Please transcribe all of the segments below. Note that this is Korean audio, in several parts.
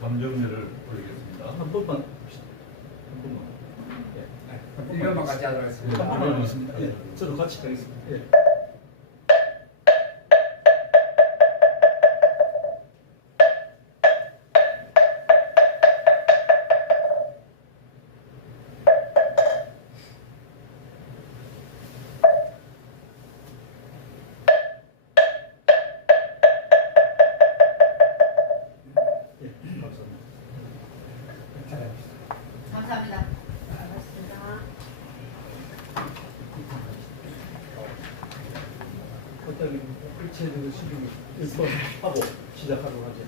삼정례를 올리겠습니다. 한 번만 봅시다. 한 번만. 예. 이것만 같이 하도록 예, 하겠습니다. 한 번만 있습니다. 예. 저도 같이 하겠습니다. 예. 예, 감사합니다. 감사합니다. 고맙습니다. 어떤 일체적인 수준이 1번 하고 시작하도록 하죠.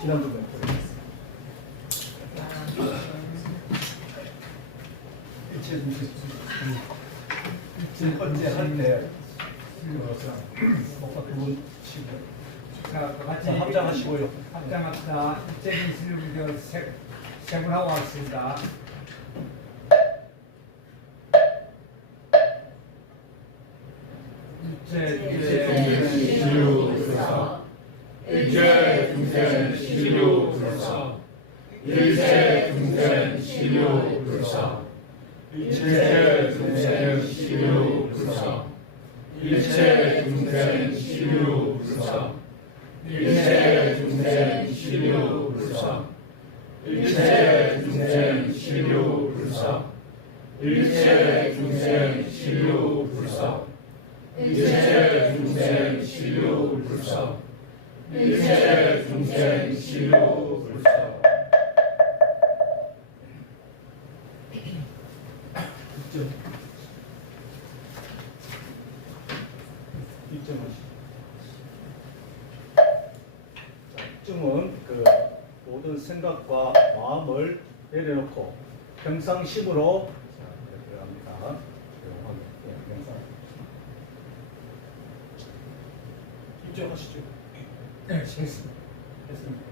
지난주에 보냈습니다. 일체적인 첫 번째 할때 뭔가 두분 치고 자, 같이 자, 합장하시고요. 합장합시다. 일제기 실력을 세 분 하고 왔습니다. 일제 실루그사 일제 중생 실루그사 일제 중생 실루그사 일제 중생 실루그사 일제 중생 실루그사 일제 중생 실루그사 일체 중생 실루불사 일체 중생 실루불사 일체 중생 실루불사 일체 중생 실루불사 입증하시죠. 자, 입증은 그 모든 생각과 마음을 내려놓고 평상심으로 들어갑니다. 평상. 입증하시죠. 네, 했습니다. 했습니다.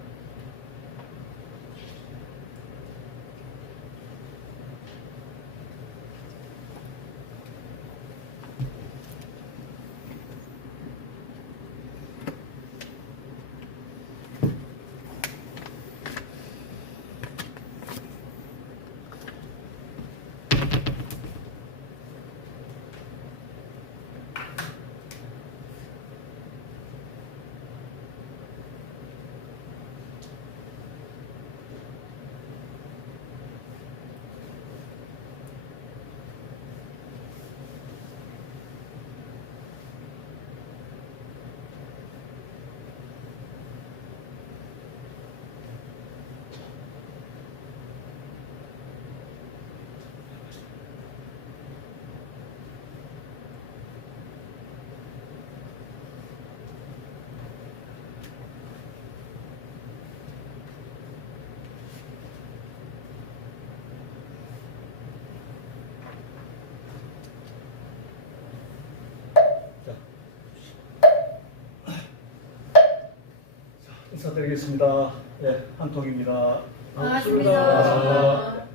인사드리겠습니다. 예, 한통입니다. 반갑습니다.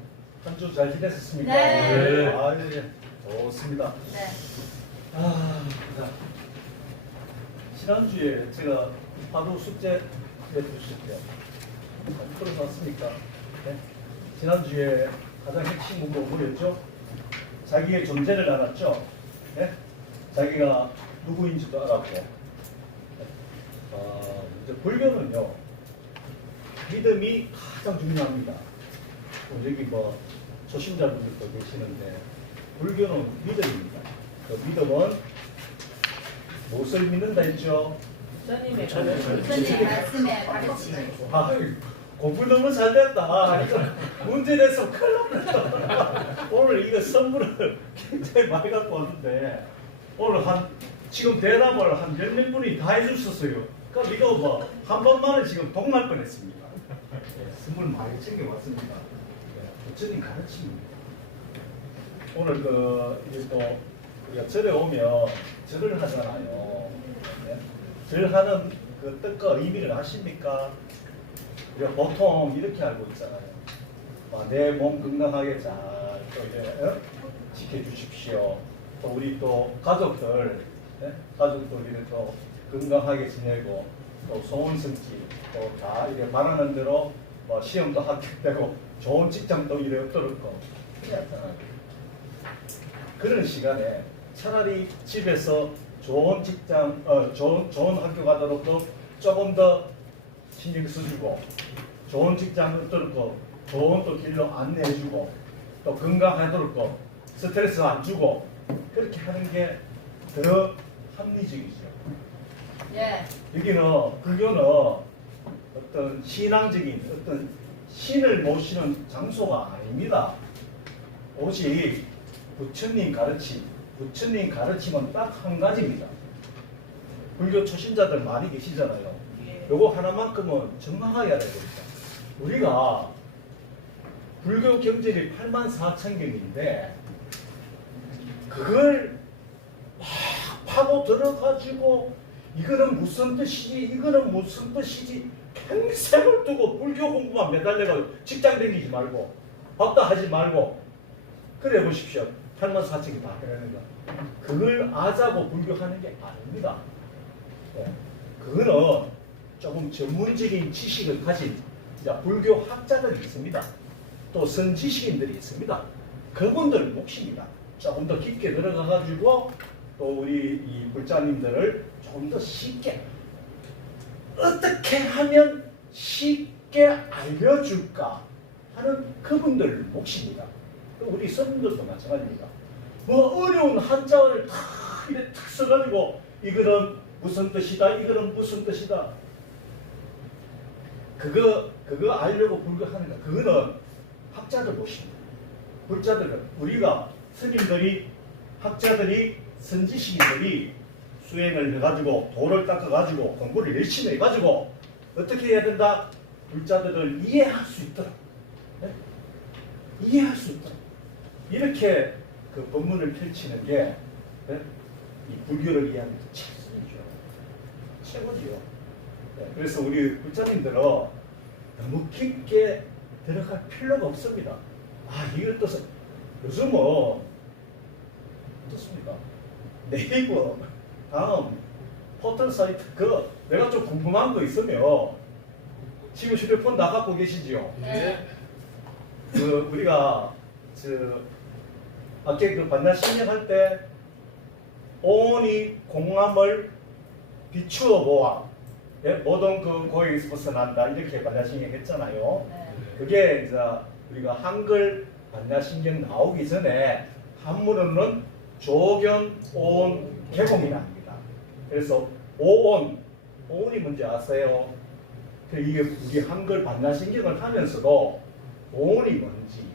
한 주 잘 지냈습니까? 네. 아, 예, 좋습니다. 네. 자, 지난주에 제가 하루 숙제 내주실 때 풀어놨습니까? 네? 지난주에 가장 핵심 공부 뭐였죠? 자기의 존재를 알았죠? 네? 자기가 누구인지도 알았고. 이제 불교는요, 믿음이 가장 중요합니다. 여기 뭐 초심자분들도 계시는데, 불교는 믿음입니다. 그 믿음은 무엇을 믿는다 했죠? 부처님 말씀에 가르침을. 공부 너무 잘 됐다. 이거 문제 내서 큰일 났다. 오늘 이거 선물을 굉장히 많이 갖고 왔는데, 오늘 지금 대답을 한 몇 몇 분이 다 해주셨어요. 그럼 이거 뭐 한 번만에 지금 동날 뻔했습니다. 선물 많이 챙겨왔습니다. 부처님 가르침입니다. 오늘 이제 또 우리가 절에 오면 절을 하잖아요. 네? 절하는 그 뜻과 의미를 아십니까? 우리가 보통 이렇게 알고 있잖아요. 내 몸 건강하게 잘 또 이제 지켜주십시오. 또 우리 또 가족들, 네? 가족들 또 건강하게 지내고 또 소원 성취 또 다 이렇게 바라는 대로 뭐 시험도 합격되고 좋은 직장도 이래 얻도록 그런 시간에 차라리 집에서 좋은 직장, 좋은 학교 가도록 조금 더 신경 써주고 좋은 직장 얻도록 좋은 또 길로 안내해주고 또 건강하도록 스트레스 안 주고 그렇게 하는 게 더 합리적이죠. 예. 여기는 불교는 어떤 신앙적인 어떤 신을 모시는 장소가 아닙니다. 오직 부처님 가르침은 딱 한 가지입니다. 불교 초신자들 많이 계시잖아요. 요거 하나만큼은 정확하게 알아야 됩니다. 우리가 불교 경전이 84,000경인데 그걸 막 파고 들어가지고 이거는 무슨 뜻이지 평생을 두고 불교 공부만 매달려가지고 직장 다니지 말고 밥도 하지 말고 그래 보십시오. 84,000이 다 되는 거. 그걸 아자고 불교하는 게 아닙니다. 네. 그거는 조금 전문적인 지식을 가진 불교 학자들이 있습니다. 또 선지식인들이 있습니다. 그분들 몫입니다. 조금 더 깊게 들어가가지고 또 우리 이 불자님들을 조금 더 쉽게 어떻게 하면 쉽게 알려줄까 하는 그분들 몫입니다. 우리 선생님들도 마찬가지입니다. 뭐 어려운 한자를 다 이렇게 탁 써가지고 이거는 무슨 뜻이다, 이거는 무슨 뜻이다. 그거 알려고 불교하는 거. 그거는 학자들 몫입니다. 불자들은 우리가 스님들이 학자들이 선지식인들이 수행을 해가지고 도를 닦아가지고 공부를 열심히 해가지고 어떻게 해야 된다? 불자들을 이해할 수 있도록 이해할 수 있도록 이렇게 그 법문을 펼치는 게 이 불교를 이해하는 최선이죠. 최고지요. 그래서 우리 불자님들은 너무 깊게 들어갈 필요가 없습니다. 이걸 떠서 요즘은 어떻습니까? 네이버 다음 포털 사이트 내가 좀 궁금한 거 있으면 지금 휴대폰 다 갖고 계시지요? 네. 우리가 아까 반야신경 할 때 온이 공함을 비추어 보아 모든 고행에서 벗어난다 이렇게 반야신경 했잖아요. 네. 그게 이제 우리가 한글 반야신경 나오기 전에 한문으로는 조견 온 개봉이랍니다. 그래서 오온이 뭔지 아세요? 이게 우리 한글 반야신경을 하면서도 오온이 뭔지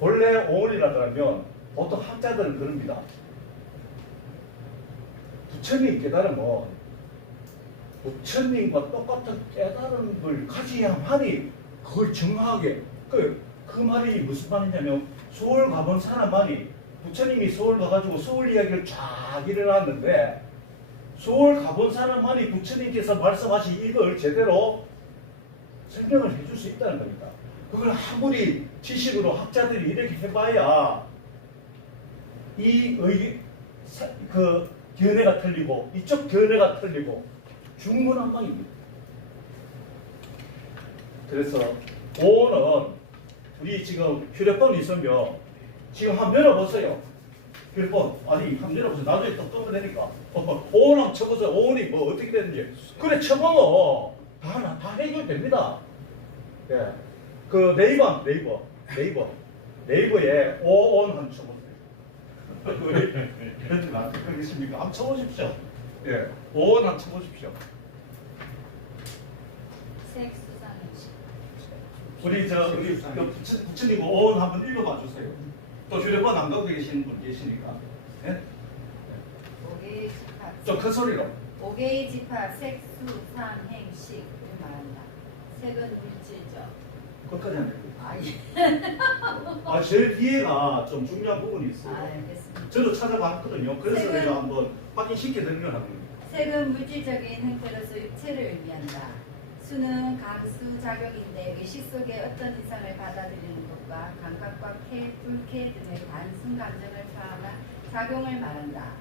본래 오온이라고 하면 보통 학자들은 그럽니다. 부처님 깨달으면 부처님과 똑같은 깨달음을 가져야만이 그걸 정확하게 그 말이 무슨 말이냐면 서울 가본 사람만이 부처님이 서울 가가지고 서울 이야기를 쫙 일어났는데 서울 가본 사람만이 부처님께서 말씀하신 이걸 제대로 설명을 해줄 수 있다는 겁니다. 그걸 아무리 지식으로 학자들이 이렇게 해봐야 그 견해가 틀리고 이쪽 견해가 틀리고 중문한방입니다. 그래서 오는 우리 지금 휴대폰 있으면 지금 한번 열어보세요. 휴대폰 한번 열어보세요. 나중에 또 뜨면 되니까 오온 한번 쳐보세요. 오온이 뭐 어떻게 되는지 그래 쳐보면 다 해결 됩니다. 예. 그 네이버에 오온 한번 쳐보세요. 그러지 않겠습니까? 한번 쳐보십시오. 예, 오온 한번 쳐보십시오. 색수상행식. 우리 부처님 오온 한번 읽어봐 주세요. 또 휴대폰 안 갖고 계시는 분 계시니까. 예? 오개의 집합. 좀 큰 소리로. 오개의 집합 색수상행식을 말한다. 색은 물질적. 끝까지 안 돼요. 예. 제일 뒤에가 좀 중요한 부분이 있어요. 알겠습니다. 저도 찾아봤거든요. 그래서 색은- 내가 한번 확인시켜 드리려고 합니다. 색은 물질적인 형태로서 육체를 의미한다. 수는 감수 작용인데 의식 속에 어떤 이상을 받아들이는 것과 감각과 불쾌 등의 단순 감정을 포함한 작용을 말한다.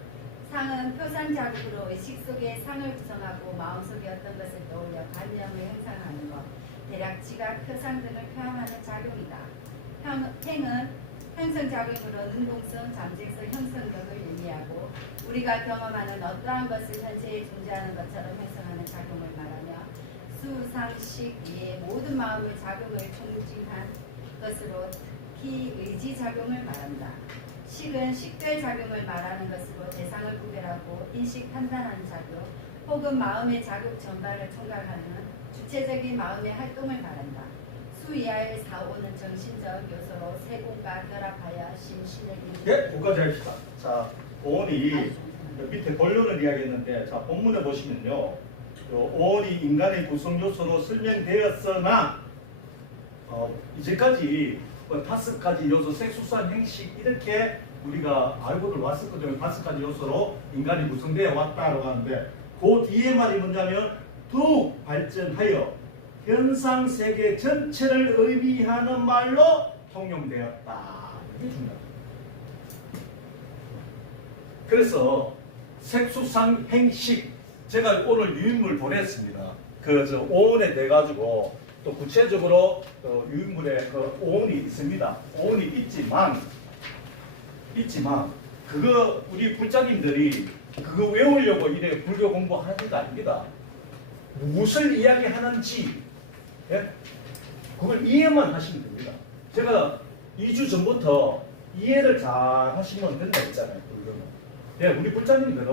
상은 표상 자극으로 의식 속에 상을 구성하고 마음속에 어떤 것을 떠올려 관념을 형성하는 것. 대략 지각, 표상 등을 표현하는 작용이다. 행은 형성작용으로 능동성, 잠재성, 형성 등을 의미하고 우리가 경험하는 어떠한 것을 현재에 존재하는 것처럼 형성하는 작용을 말하며 수상식 위에 모든 마음의 작용을 총징한 것으로 특히 의지작용을 말한다. 식은 식별 작용을 말하는 것으로 대상을 구별하고 인식 판단하는 작용 혹은 마음의 작용 전반을 총괄하는 주체적인 마음의 활동을 말한다. 수 이하의 4, 5는 정신적 요소로 세공과 결합하여 심신을 예, 여기까지 합시다. 자, 오온이 밑에 본론을 이야기했는데, 자, 본문에 보시면요. 오온이 인간의 구성 요소로 설명되었으나, 이제까지 5가지 요소, 색수산 행식, 이렇게 우리가 알고들 왔었거든요. 5가지 요소로 인간이 구성되어 왔다고 하는데, 그 뒤에 말이 뭐냐면, 더욱 발전하여 현상 세계 전체를 의미하는 말로 통용되었다. 이게 중요합니다. 그래서 색수상 행식 제가 오늘 유인물 보냈습니다. 그 오온에 대 가지고 또 구체적으로 유인물에 그 오온이 있습니다. 오온이 있지만 그거 우리 불자님들이 그거 외우려고 이래 불교 공부하는 게 아닙니다. 무엇을 이야기하는지 그걸 이해만 하시면 됩니다. 제가 2주 전부터 이해를 잘 하시면 된다고 했잖아요. 우리 불자님들은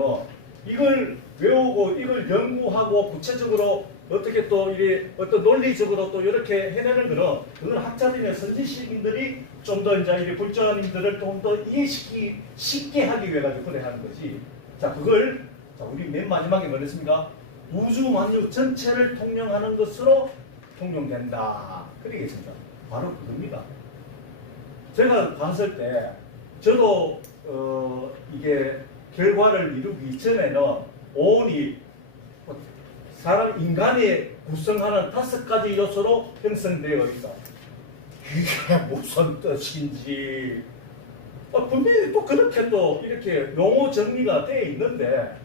이걸 외우고 이걸 연구하고 구체적으로 어떻게 또 이래 어떤 논리적으로 또 이렇게 해내는 거는 그걸 학자들이나 선지식인들이 좀 더 이제 이 불자님들을 좀 더 이해시키 쉽게 하기 위해 가지고 그래 하는 거지. 자, 그걸 자, 우리 맨 마지막에 뭐랬습니까? 우주 만유 전체를 통용하는 것으로 통용된다. 그러겠습니다. 바로 그겁니다. 제가 봤을 때 저도 이게 결과를 이루기 전에는 오온이 사람 인간이 구성하는 5가지 요소로 형성되어 있다. 이게 무슨 뜻인지 분명히 또 그렇게 또 이렇게 용어 정리가 되어 있는데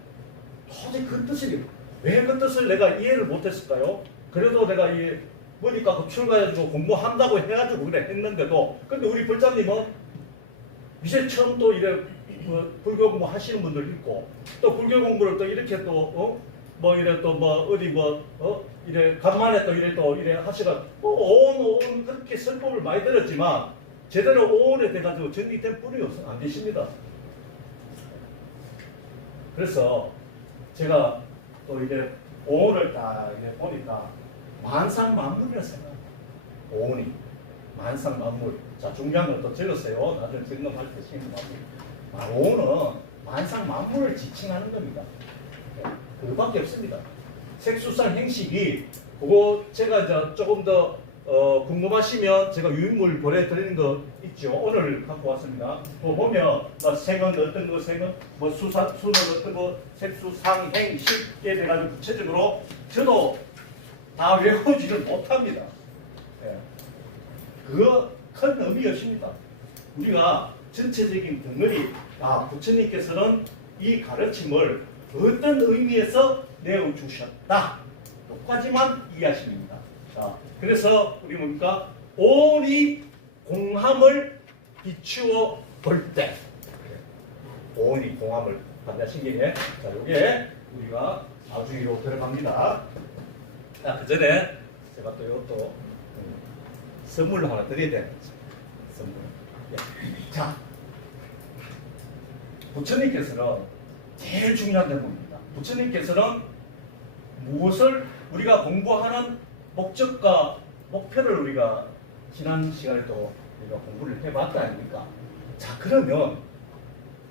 도대체 그 뜻이 왜 그 뜻을 내가 이해를 못했을까요? 그래도 내가 이 보니까 그 출가해가지고 공부한다고 해가지고 그래 했는데도 근데 우리 불자님은 이제 처음 또 이래 불교 공부 하시는 분들 있고 또 불교 공부를 또 이렇게 또 뭐 이래 또 뭐 어디 이래 간만에 또 이래 하시가 오온 그렇게 설법을 많이 들었지만 제대로 오온에 돼가지고 정리된 분이 안 계십니다. 그래서 제가 또 이제 오온을 딱 이제 보니까 만상만물이라 생각합니다. 오온이 만상만물. 자, 중요한 걸 또 적었어요. 나중에 점검할 때 생각하고. 오온은 만상만물을 지칭하는 겁니다. 그거밖에 없습니다. 색수상 행식이 그거 제가 이제 조금 더 궁금하시면 제가 유인물 보내드리는 거 있죠. 오늘 갖고 왔습니다. 그거 보면 생은 어떤 거, 생은 뭐 수는 어떤 거, 색수상 행식에 대해 가지고 구체적으로 저도 다 외우지를 못합니다. 예. 그거 큰 의미 없습니다. 우리가 전체적인 덩어리, 부처님께서는 이 가르침을 어떤 의미에서 내어주셨다. 여기까지만 이해하시면 됩니다. 자, 그래서 우리 뭡니까? 오온이 공함을 비추어 볼 때. 오온이 공함을 받으신 게, 자, 요게 우리가 아주 위로 들어갑니다. 자, 그 전에 제가 또 이것도 선물로 하나 드려야 되는 거죠. 선물. 예. 자, 부처님께서는 제일 중요한 대목입니다. 부처님께서는 무엇을 우리가 공부하는 목적과 목표를 우리가 지난 시간에 또 우리가 공부를 해봤다 아닙니까? 자, 그러면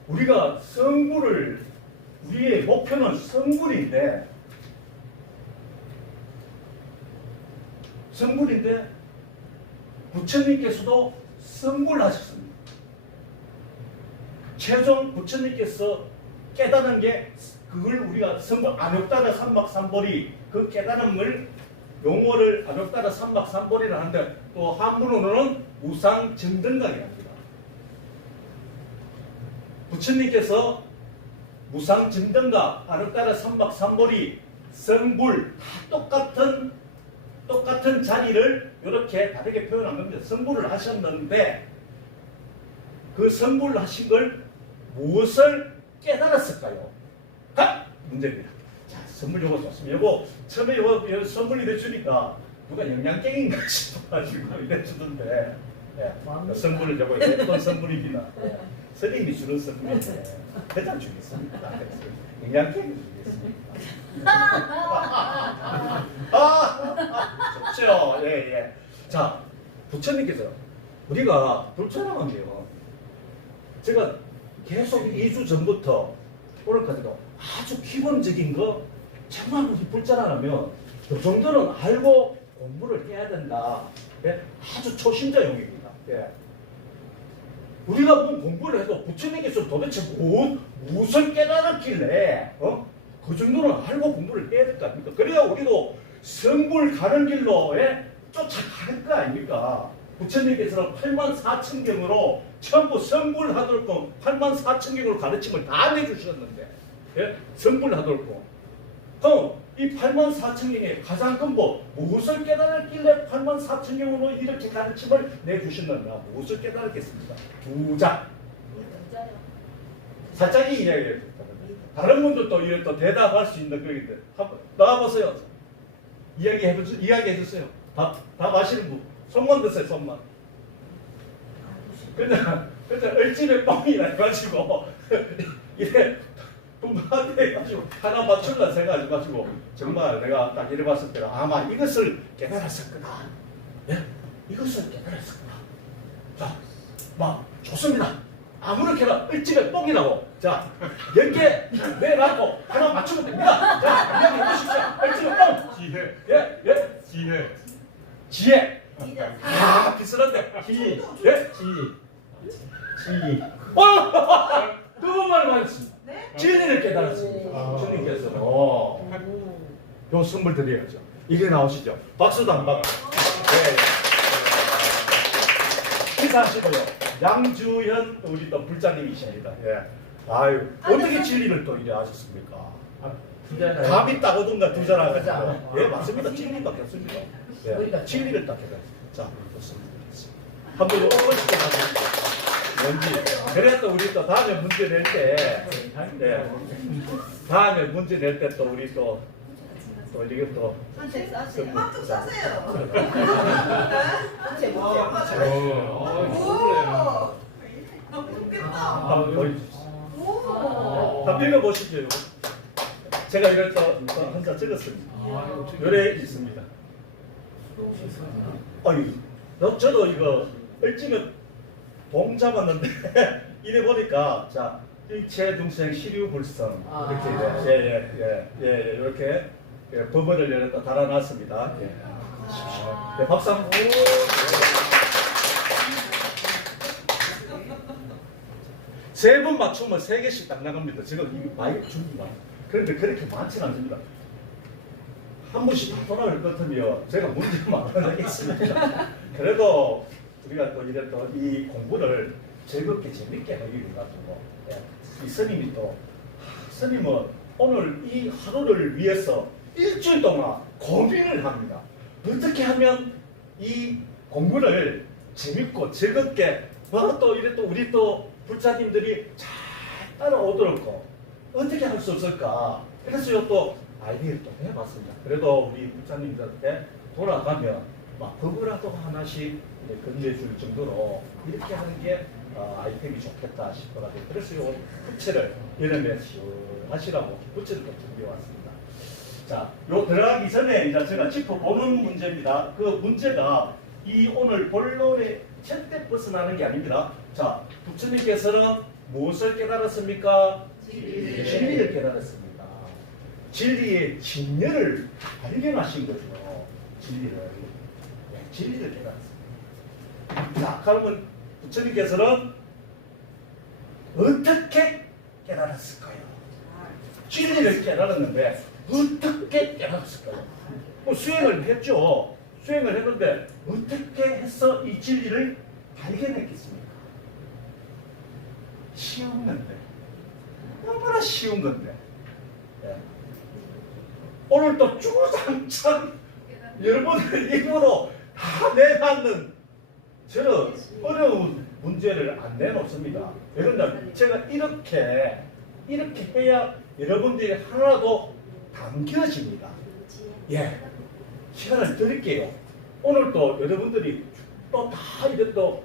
우리가 성불을 우리의 목표는 성불인데 부처님께서도 성불하셨습니다. 최종 부처님께서 깨닫는 게 그걸 우리가 성불 안욕따라 삼박삼보리 그 깨달음을 용어를 안욕따라 삼박삼보리를 하는데 또 한문으로는 무상증등각이랍니다. 부처님께서 무상증등각 안욕따라 삼박삼보리 성불 다 똑같은 똑같은 자리를 이렇게 다르게 표현한 겁니다. 성불을 하셨는데 그 성불을 하신 걸 무엇을 깨달았을까요? 가! 문제입니다. 자, 선물 요거 좋습니다. 요거 처음에 요거 선물이 돼주니까 누가 영양갱인가 싶어가지고 이래주던데 예, 선물을 요거 예쁜 선물입니다. 예, 스님이 주는 선물인데 대장 주겠습니다. 영양갱이 주겠습니다. 좋죠. 예, 예. 자, 부처님께서 우리가 불천하면 돼요. 제가 계속 2주 전부터 오늘까지도 아주 기본적인 거 정말 우리 불자라면 그 정도는 알고 공부를 해야 된다. 예? 아주 초심자용입니다. 예. 우리가 뭐 공부를 해도 부처님께서 도대체 무슨 깨달았길래 그 정도는 알고 공부를 해야 될 거 아닙니까? 그래야 우리도 성불 가는 길로 쫓아갈 거 아닙니까? 부처님께서는 84,000경으로 전부 성불하도록 84,000경으로 가르침을 다 내주셨는데 예? 성불하도록 그럼 이 84,000경의 가장 근본 무엇을 깨달았길래 84,000경으로 이렇게 가르침을 내주셨느냐 무엇을 깨달았겠습니까? 두 자 살짝이 이야기를 다른 분들도 이렇게 또 대답할 수 있는 그러기 때문에 한번 나와보세요. 이야기해 주세요. 답 아시는 분 손만 드세요. 손만. 그냥 얼집에 뻥이라 해가지고 이래 분발해 해가지고 하나 맞출라 생각해가지고 정말 내가 딱 이래 봤을 때는 아마 이것을 깨달았었구나. 예? 이것을 깨달았었구나. 자, 막 좋습니다. 아무렇게나 얼집에 뻥이라고. 자, 10개 내놨고 하나 맞추면 됩니다. 자, 이야기해 보십시오. 얼집에 뻥. 지혜. 예? 예? 지혜. 지혜. 아, 비슷한데. 지. 예? 두 번 맞았습니다. 진리를 깨달았습니다. 주님께서는 요 선물 드려야죠. 이게 나오시죠. 박수도 한 방. 네. 인사하시고요. 양주현 우리 또 불자님이십니다. 예. 아유 어떻게 진리를 또 이래 하셨습니까? 감이 딱 얻은가 두 자라 가지고. 예 맞습니다. 진리밖에 없습니다. 예. 진리를 딱 깨달았습니다. 자, 좋습니다. 한번 오픈시켜 가지고. 뭔지 그래 또 우리 또 다음에 문제 낼 때 다음에 문제 낼 때 또 우리 또 이게 또 한책 싸세요. 한쪽 사세요. 한책 오, 좋겠다. 한번 보여주세요. 오. 한번 읽어보시죠. 이거. 제가 이걸 또 한자 적었습니다. 요래 있습니다. 저도 이거 일찍은 봉 잡았는데 이래 보니까 자 일체 중생 시류불성 이렇게 예예예 이렇게 법원을 열었다 달아놨습니다. 예. 네, 박수 한번. 세 번 맞추면 3개씩 딱 나갑니다. 지금 이 마이크 준비만. 그런데 그렇게 많지는 않습니다. 한 번씩 다 돌아올 것 같으면 제가 문제만 안 하겠습니다. 그래도 우리가 또 이래 또 이 공부를 즐겁게 재밌게 하기 위해 가지고 이 스님이 또 스님은 오늘 이 하루를 위해서 일주일 동안 고민을 합니다. 어떻게 하면 이 공부를 재밌고 즐겁게 또 이래 또 우리 또 불자님들이 잘 따라오도록 어떻게 할 수 없을까? 그래서 또 아이디어를 또 해봤습니다. 그래도 우리 불자님들한테 돌아가면 막 버그라도 하나씩 건네줄 정도로 이렇게 하는 게 아이템이 좋겠다 싶어가지고 그래서 요 부채를 여름에 하시라고 부채를 또 준비해왔습니다. 자, 요 들어가기 전에 이제 제가 짚어보는 문제입니다. 그 문제가 이 오늘 본론에 절대 벗어나는 게 아닙니다. 자, 부처님께서는 무엇을 깨달았습니까? 진리를 깨달았습니다. 진리의 진리를 발견하신 거죠. 진리를 깨달았습니다. 자, 그러면 부처님께서는 어떻게 깨달았을까요? 진리를 깨달았는데 어떻게 깨달았을까요? 뭐 수행을 했죠. 수행을 했는데 어떻게 해서 이 진리를 발견했겠습니까? 쉬운 건데 얼마나 쉬운 건데 오늘 또 주장창 여러분들 입으로 다 내받는 저는 어려운 문제를 안 내놓습니다. 그런데 제가 이렇게 해야 여러분들이 하나도 담겨집니다. 예, 시간을 드릴게요. 오늘 또 여러분들이 또 다 이래 또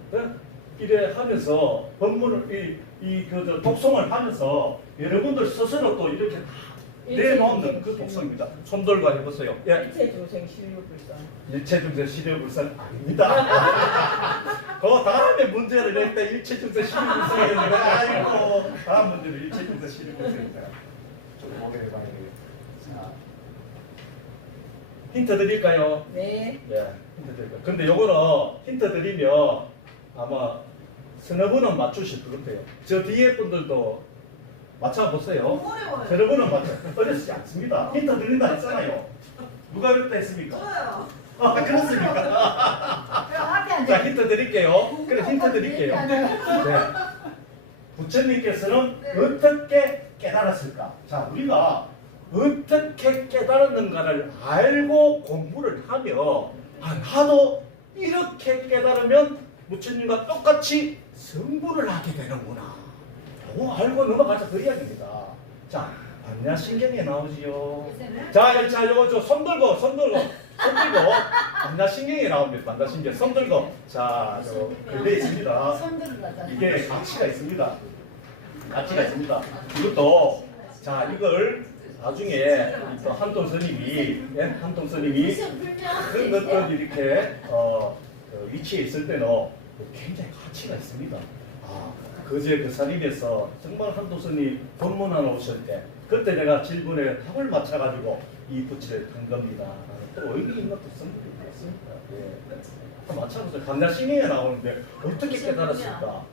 이래 하면서 법문을 그 독송을 하면서 여러분들 스스로 또 이렇게 다 내놓는 그 독송입니다. 손 들고 해보세요. 예. 일체중생 실류불선. 일체중생 실효불상 아닙니다. 그 다음에 문제를 낼 때 일체중생 실효불상이었는데 아이고 다음 문제는 일체중생 실효불상입니다. 좀 오래 해봐야 되겠다. 힌트 드릴까요? 네. 예, 힌트 드릴까요? 근데 요거는 힌트 드리면 아마 서너 분은 맞추실 것 같아요. 저 뒤에 분들도 맞춰보세요. 너무 어려워요. 서너 분은 어렵지 않습니다. 힌트 드린다 했잖아요. 누가 그랬다 했습니까? 저요. 아, 그렇습니까? 그럼 앞에 앉아. 자, 힌트 드릴게요. 그래, 힌트 드릴게요. 네. 부처님께서는 어떻게 깨달았을까? 자, 우리가 어떻게 깨달았는가를 알고 공부를 하며, 나도 이렇게 깨달으면 부처님과 똑같이 성불을 하게 되는구나. 이거 알고 넘어가자 그 이야기입니다. 자, 반야신경에 나오지요. 자, 요거 손 들고 반야신경에 나옵니다. 반야신경 손 들고. 자, 되어 있습니다. 손들어가자. 이게 가치가 있습니다. 가치가 있습니다. 이것도 자 이걸 나중에 또 한통 스님이 그런 것들 이렇게 위치에 있을 때는 굉장히 가치가 있습니다. 그제 그 사림에서 정말 한통 스님 법문하러 오실 때 그때 내가 질문에 답을 맞춰가지고 이 부치를 한 겁니다. 또 의미 있는 또 성격이 있습니다. 예. 맞춰보세요. 반야신경에 나오는데 어떻게 깨달았을까?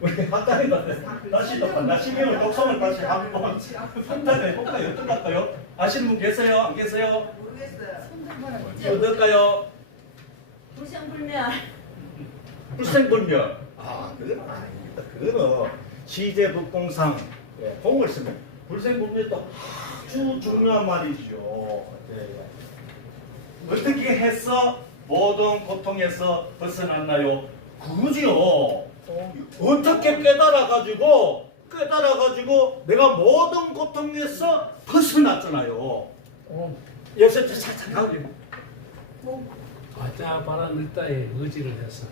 우리 학장님한테 다시 또 반야신경을 독성을 다시 한번 판단해 볼까요? 어떨까요? 아시는 분 계세요? 안 계세요? 모르겠어요. 어떨까요? 불생불멸. 불생불멸. 그건 아닙니다. 그거는 시제법공상 공을 쓰면 불생불멸도 아주 중요한 말이죠. 어떻게 해서 모든 고통에서 벗어났나요? 그거지요. 어떻게 깨달아가지고 내가 모든 고통에서 벗어났잖아요. 여기서 잠깐. 아짜 바라 늙다에 의지를 했어.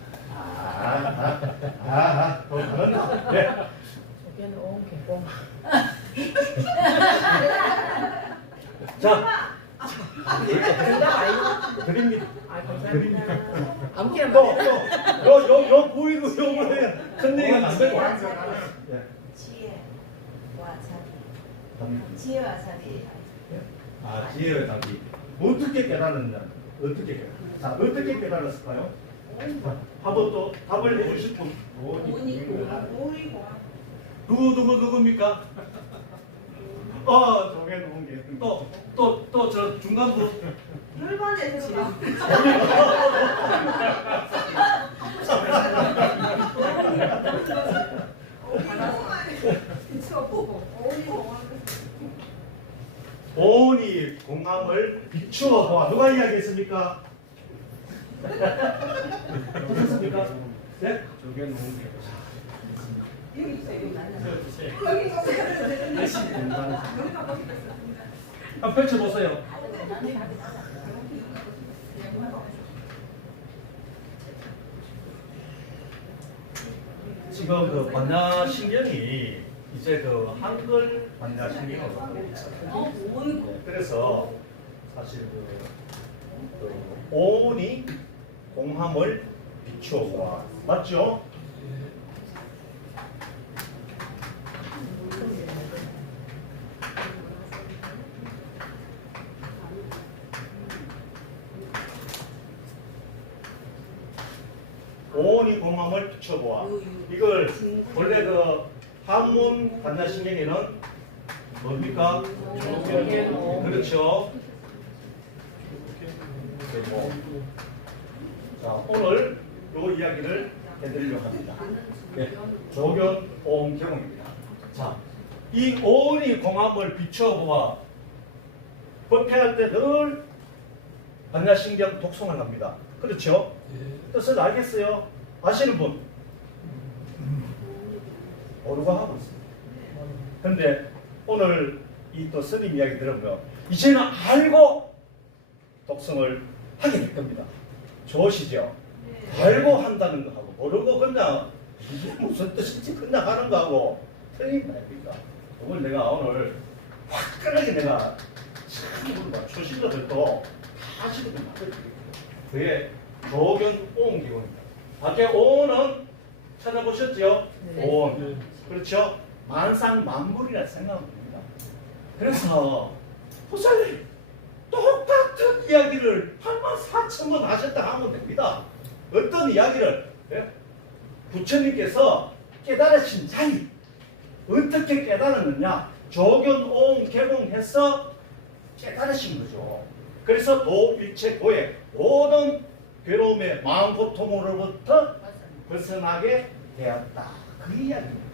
네. 저게는 온 개공. 자, 정답 아니고? 드립니다. 감사합니다. 아무렇게나 또, 요 보이고 요거에 큰 얘기가 안 되고. 지혜와 자비. 지혜와 자비. 지혜의 답이 어떻게 깨달았냐? 자, 어떻게 깨달았을까요? 한번 또 답을 해주실 분. 오이고. 누굽니까? 저게 놓은 게. 또 저 중간부. 물건에서 오온이 공함을 비추어 보아. 누가 이야기했습니까? 하셨습니까? 네? 저게 놓은 게. 여기 있어요. 여기 한번 펼쳐보세요. 지금 그 반야신경이 이제 그 한글 반야신경으로 가고 있잖아요. 네, 그래서 사실 그 오온이 공함을 비추어 보아. 맞죠? 오온이 공함을 비춰보아. 이걸 원래 그 한문 반야신경에는 뭡니까? 그렇죠. 그리고 자, 오늘 요 이야기를 해드리려고 합니다. 조견 오음 경험입니다. 자, 이 오온이 공함을 비춰보아. 법회할 때 늘 반야신경 독성을 합니다. 그렇죠? 예. 뜻을 알겠어요? 아시는 분? 모르고 하고 있어요. 근데 오늘 이 또 스님 이야기 들으면 이제는 알고 독성을 하게 될 겁니다. 좋으시죠? 알고 한다는 거하고 모르고 그냥 이게 무슨 뜻인지 그냥 하는 거하고 틀린 거 아닙니까? 오늘 내가 오늘 화끈하게 내가 참 초신자들도 다 하시거든요. 그게 조견 오온 기본입니다. 밖에 오온은 찾아보셨죠? 네. 오온. 그렇죠? 만상만물이라 생각하면 됩니다. 그래서 보살님 똑같은 이야기를 84,000번 하셨다 하면 됩니다. 어떤 이야기를 부처님께서 깨달으신 자리 어떻게 깨달았느냐? 조견오음 개봉해서 깨달으신 거죠. 그래서 도일체 고해 모든 괴로움의 마음 고통으로부터 벗어나게 되었다. 그 이야기입니다.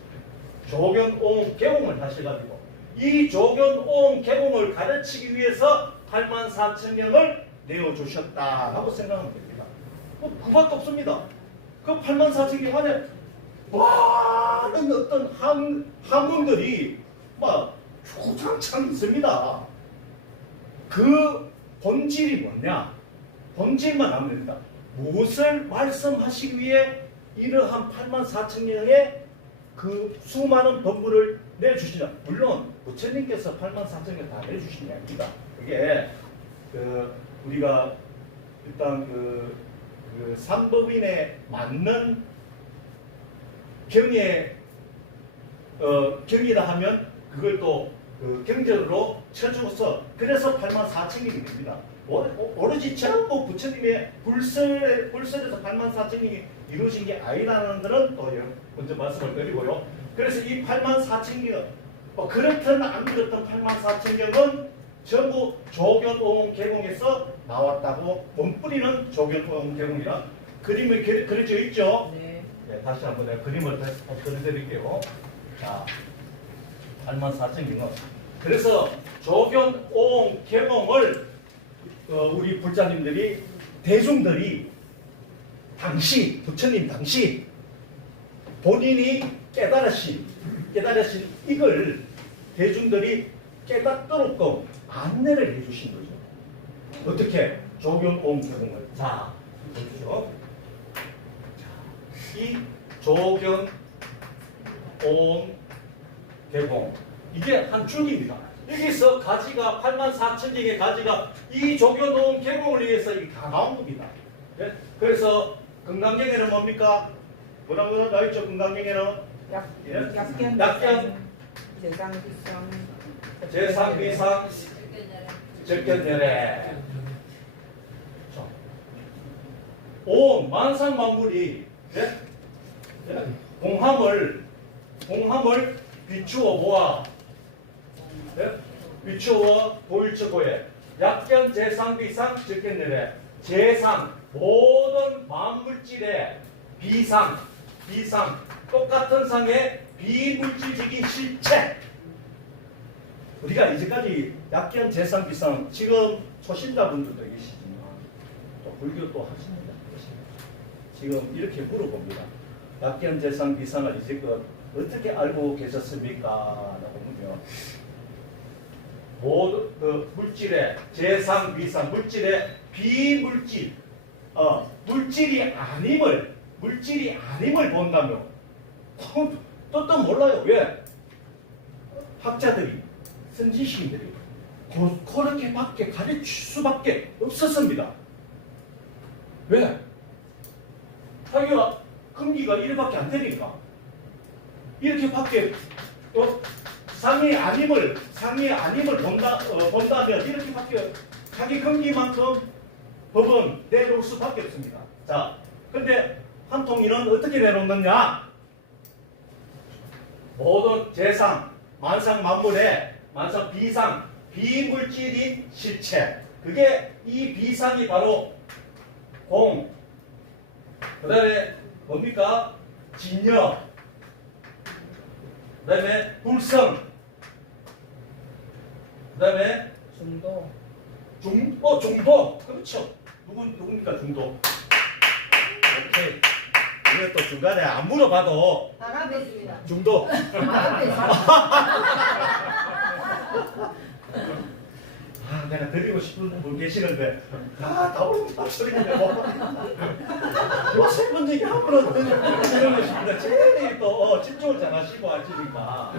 조견오음 개봉을 하셔가지고 이 조견오음 개봉을 가르치기 위해서 84,000명을 내어주셨다라고 생각하면 됩니다. 그밖에 없습니다. 그 84,000명 안에 많은 어떤 학문들이 막 주장창 있습니다. 그 본질이 뭐냐? 본질만 하면 됩니다. 무엇을 말씀하시기 위해 이러한 84,000명의 그 수많은 법문을 내주시냐? 물론 부처님께서 84,000명 다 내주신 게 아닙니다. 그게 우리가 일단 그 삼법인에 맞는 경이라 하면 그걸 또 경전으로 쳐주어서 그래서 84,000명이 됩니다. 오로지 전부 부처님의 불설에서 84,000명이 이루어진 게 아니라는 것은 또 먼저 말씀을 드리고요. 그래서 이 84,000명 그렇든 안 그렇든 84,000명은 전부 조견오음 개공에서 나왔다고 본뿌리는 조견오음 개공이라 그림이 그려져 있죠. 네. 네, 다시 한번 내가 그림을 다시 그려드릴게요. 자, 84,000경은 그래서 조견오음 개공을 우리 불자님들이 대중들이 당시 부처님 당시 본인이 깨달으신 이걸 대중들이 깨닫도록 안내를 해주신 거죠. 어떻게? 조견오음 개공을. 자, 보시죠. 이 조견오음 개공 이게 한 줄기입니다. 여기서 가지가 84,000개의 가지가 이 조견오음 개공을 위해서 이게 다 나온 겁니다. 네? 그래서 금강경에는 뭡니까? 뭐라고 나와 있죠? 금강경에는 약견 제상비상 절견열애 온 만상만물이 공함을 비추어 보아 비추어 보일처고에 약견 제상비상 절견열애 제상 모든 만물질의 비상 똑같은 상의 비물질적인 실체 우리가 이제까지 약견 제상 비상 지금 초신자분들도 계시지만 또 불교 또 하십니다. 지금 이렇게 물어봅니다. 약견 제상 비상을 이제껏 어떻게 알고 계셨습니까? 라고 묻으면 모든 그 물질의 제상 비상 물질의 비물질 물질이 아님을 본다면 또 몰라요. 왜? 학자들이 선지시인들이 그렇게밖에 가르칠 수밖에 없었습니다. 왜? 자기가 금기가 이렇게밖에 안 되니까 이렇게밖에 상의 아님을 본다면 이렇게밖에 자기 금기만큼 법은 내놓을 수밖에 없습니다. 자, 근데 한통인은 어떻게 내놓느냐? 모든 재상, 만상만물의 만상 비상, 비물질인 실체. 그게 이 비상이 바로 공. 그 다음에 뭡니까? 진여. 그 다음에 불성. 그 다음에 중도. 그렇죠. 누굽니까 중도? 오케이. 이거 또 중간에 안 물어봐도 나가겠습니다. 중도. 아, 내가 드리고 싶은 분 계시는데 다 오른 소리인데 뭐. 요새 문제 아무런 드리고 싶은데 제일 또 집중을 잘 하시고 하시니까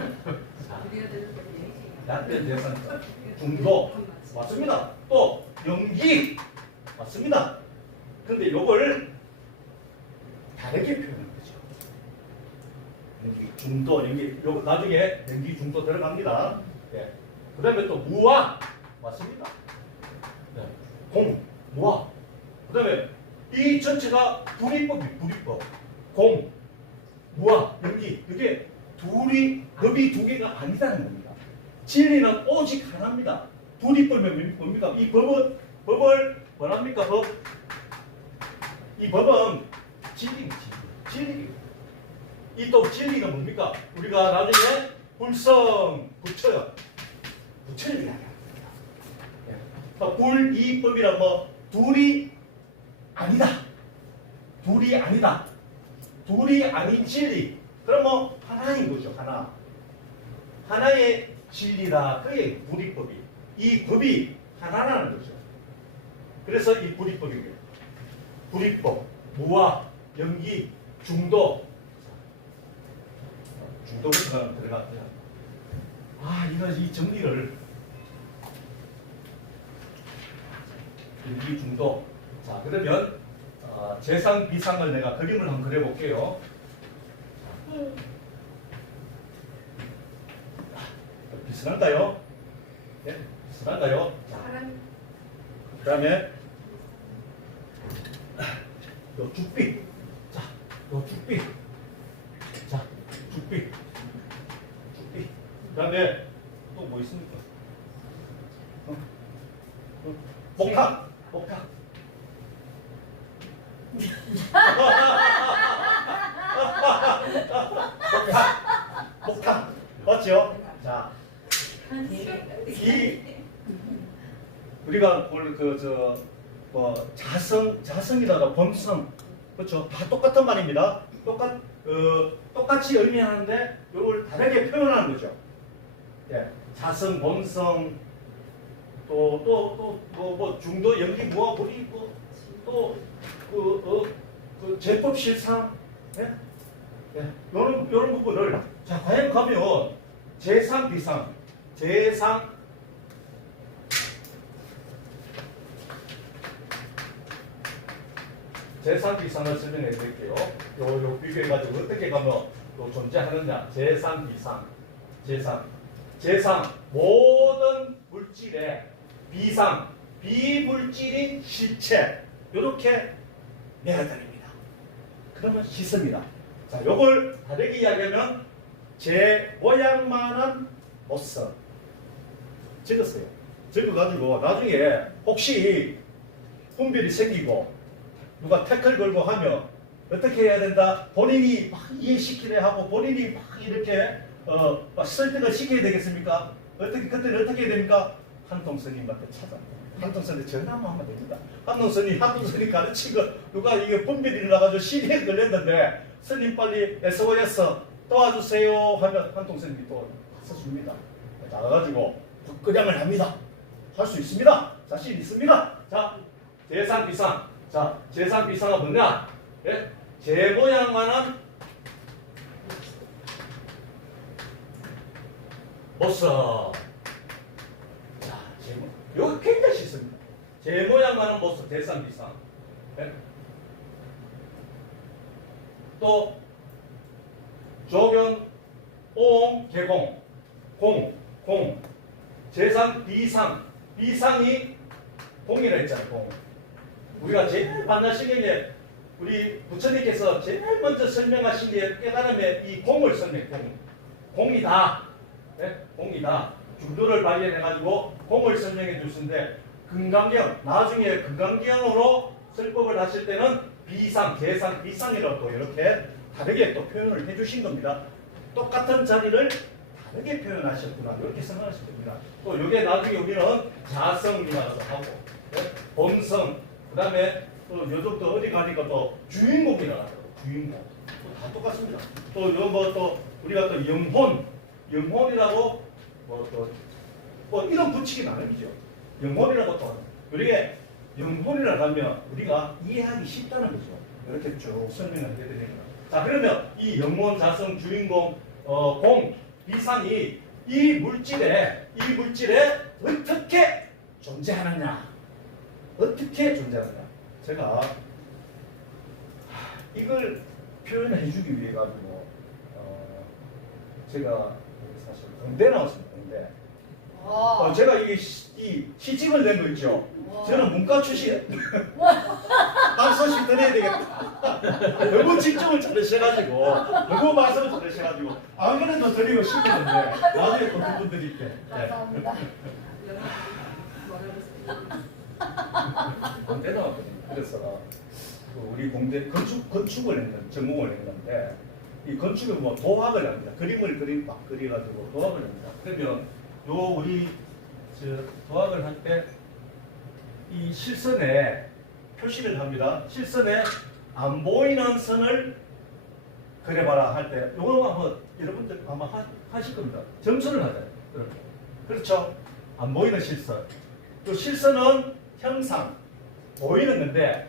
약된 대상 중도 맞습니다. 또 연기 맞습니다. 근데 요걸 다르게 표현하는 거죠. 연기 중도 연기 요 나중에 연기 중도 들어갑니다. 예. 그다음에 또 무와 맞습니다. 네. 공 무와 그다음에 이 전체가 불이법 공 무와 연기 이게 법이 두 개가 아니다는 겁니다. 진리는 오직 하나입니다. 둘이 뻘면 뭡니까? 이 법을 뭐랍니까? 이 법은 진리입니다. 진리. 이 또 진리는 뭡니까? 우리가 나중에 불성 부처요. 부처를 이야기합니다. 불이법이란 뭐 둘이 아니다. 둘이 아니다. 둘이 아닌 진리. 그럼 뭐 하나인 거죠. 하나의 진리다. 그게 불이법이. 이 법이 하나라는 거죠. 그래서 이 불이법이고요. 불이법, 무와, 연기, 중도. 중도부터 들어갔고요. 이 정리를 연기, 중도. 자, 그러면 재상, 비상을 내가 그림을 한번 그려볼게요. 비슷한가요? 네? 비슷한가요? 그 다음에 요 죽빛. 자, 요 죽빛. 자, 죽빛. 그 다음에 또 뭐 있습니까? 목탁. 목탁. 맞죠? 자, 우리가 오늘 자성이다가 범성, 그렇죠? 다 똑같은 말입니다. 똑같이 의미하는데 이걸 다르게 표현하는 거죠. 예, 자성, 범성, 또 중도, 연기, 무와, 불이, 제법 실상, 예, 이런 부분을 자 과연 가면 재상, 비상, 재상. 재상, 비상을 설명해 드릴게요. 요 비교해가지고 어떻게 가면 또 존재하느냐. 재상, 비상. 재상, 모든 물질의 비상, 비물질인 실체. 요렇게 매달립니다. 그러면 시습니다. 자, 요걸 다르게 이야기하면 제 모양만한 모습. 적었어요. 적어가지고 나중에 혹시 분별이 생기고 누가 태클 걸고 하면 어떻게 해야 된다? 본인이 막 이해시키려 하고 본인이 막 이렇게 막 설득을 시켜야 되겠습니까? 그때는 어떻게 해야 됩니까? 한통 스님한테 찾아. 한통 스님 전화만 하면 됩니다. 한통 스님 가르친 거 누가 이게 분별이 일어나가지고 시비에 걸렸는데 스님 빨리 SOS 도와주세요 하면 한통 스님이 또 가서 줍니다. 나가가지고 득그량을 합니다. 할 수 있습니다. 자신 있습니다. 자, 재상, 비상. 자, 재상, 비상은 뭐냐? 예? 제 모양만한 모습. 자, 여기 굉장히 쉽습니다. 제 모양만한 모습, 재상, 비상. 예? 또 조경, 오옹, 개공, 공, 재상, 비상. 비상이 공이라 했잖아요. 공. 우리가 제일 만나시는 게 우리 부처님께서 제일 먼저 설명하신 게 깨달음의 이 공을 설명해. 공이다. 네? 공이다. 중도를 발견해가지고 공을 설명해 주신데 금강경, 나중에 금강경으로 설법을 하실 때는 비상, 재상, 비상이라고 또 이렇게 다르게 또 표현을 해주신 겁니다. 똑같은 자리를 다르게 표현하셨구나 이렇게 생각하시면 됩니다. 또 이게 나중에 우리는 자성이라고 하고 범성 그다음에 또 요즘도 어디 가니까 또 주인공이라고 하더라고요. 주인공 다 똑같습니다. 또 뭐 또 우리가 또 영혼이라고 뭐 이런 붙이기 나름이죠. 영혼이라고 또 우리가 영혼이라고 하면 우리가 이해하기 쉽다는 거죠. 이렇게 쭉 설명을 해드립니다. 자 그러면 이 영혼, 자성, 주인공, 공, 비상이 이 물질에 어떻게 존재하느냐? 어떻게 존재하느냐? 제가 이걸 표현해주기 위해 가지고 제가 사실 공대 나왔습니다. 공대. 제가 이 시집을 낸 거 있죠. 저는 문과 출신. 박수씩 드려야 되겠다. 너무 집중을 잘하셔가지고, 너무 말씀을 잘하셔가지고, 안 그래도 드리고 싶었는데, 나중에 또 그분 드릴 때. 감사합니다. 공대 나왔거든요. 그래서 우리 공대 건축을 했는 전공을 했는데, 이 건축은 뭐 도학을 합니다. 그림을 막 그려가지고 도학을 합니다. 그러면 우리 도학을 할 때 이 실선에 표시를 합니다. 실선에 안 보이는 선을 그려봐라 할 때 요거 한번 여러분들 아마 하실 겁니다. 점수를 받아요. 여러분. 그렇죠? 안 보이는 실선. 또 실선은 형상 보이는 건데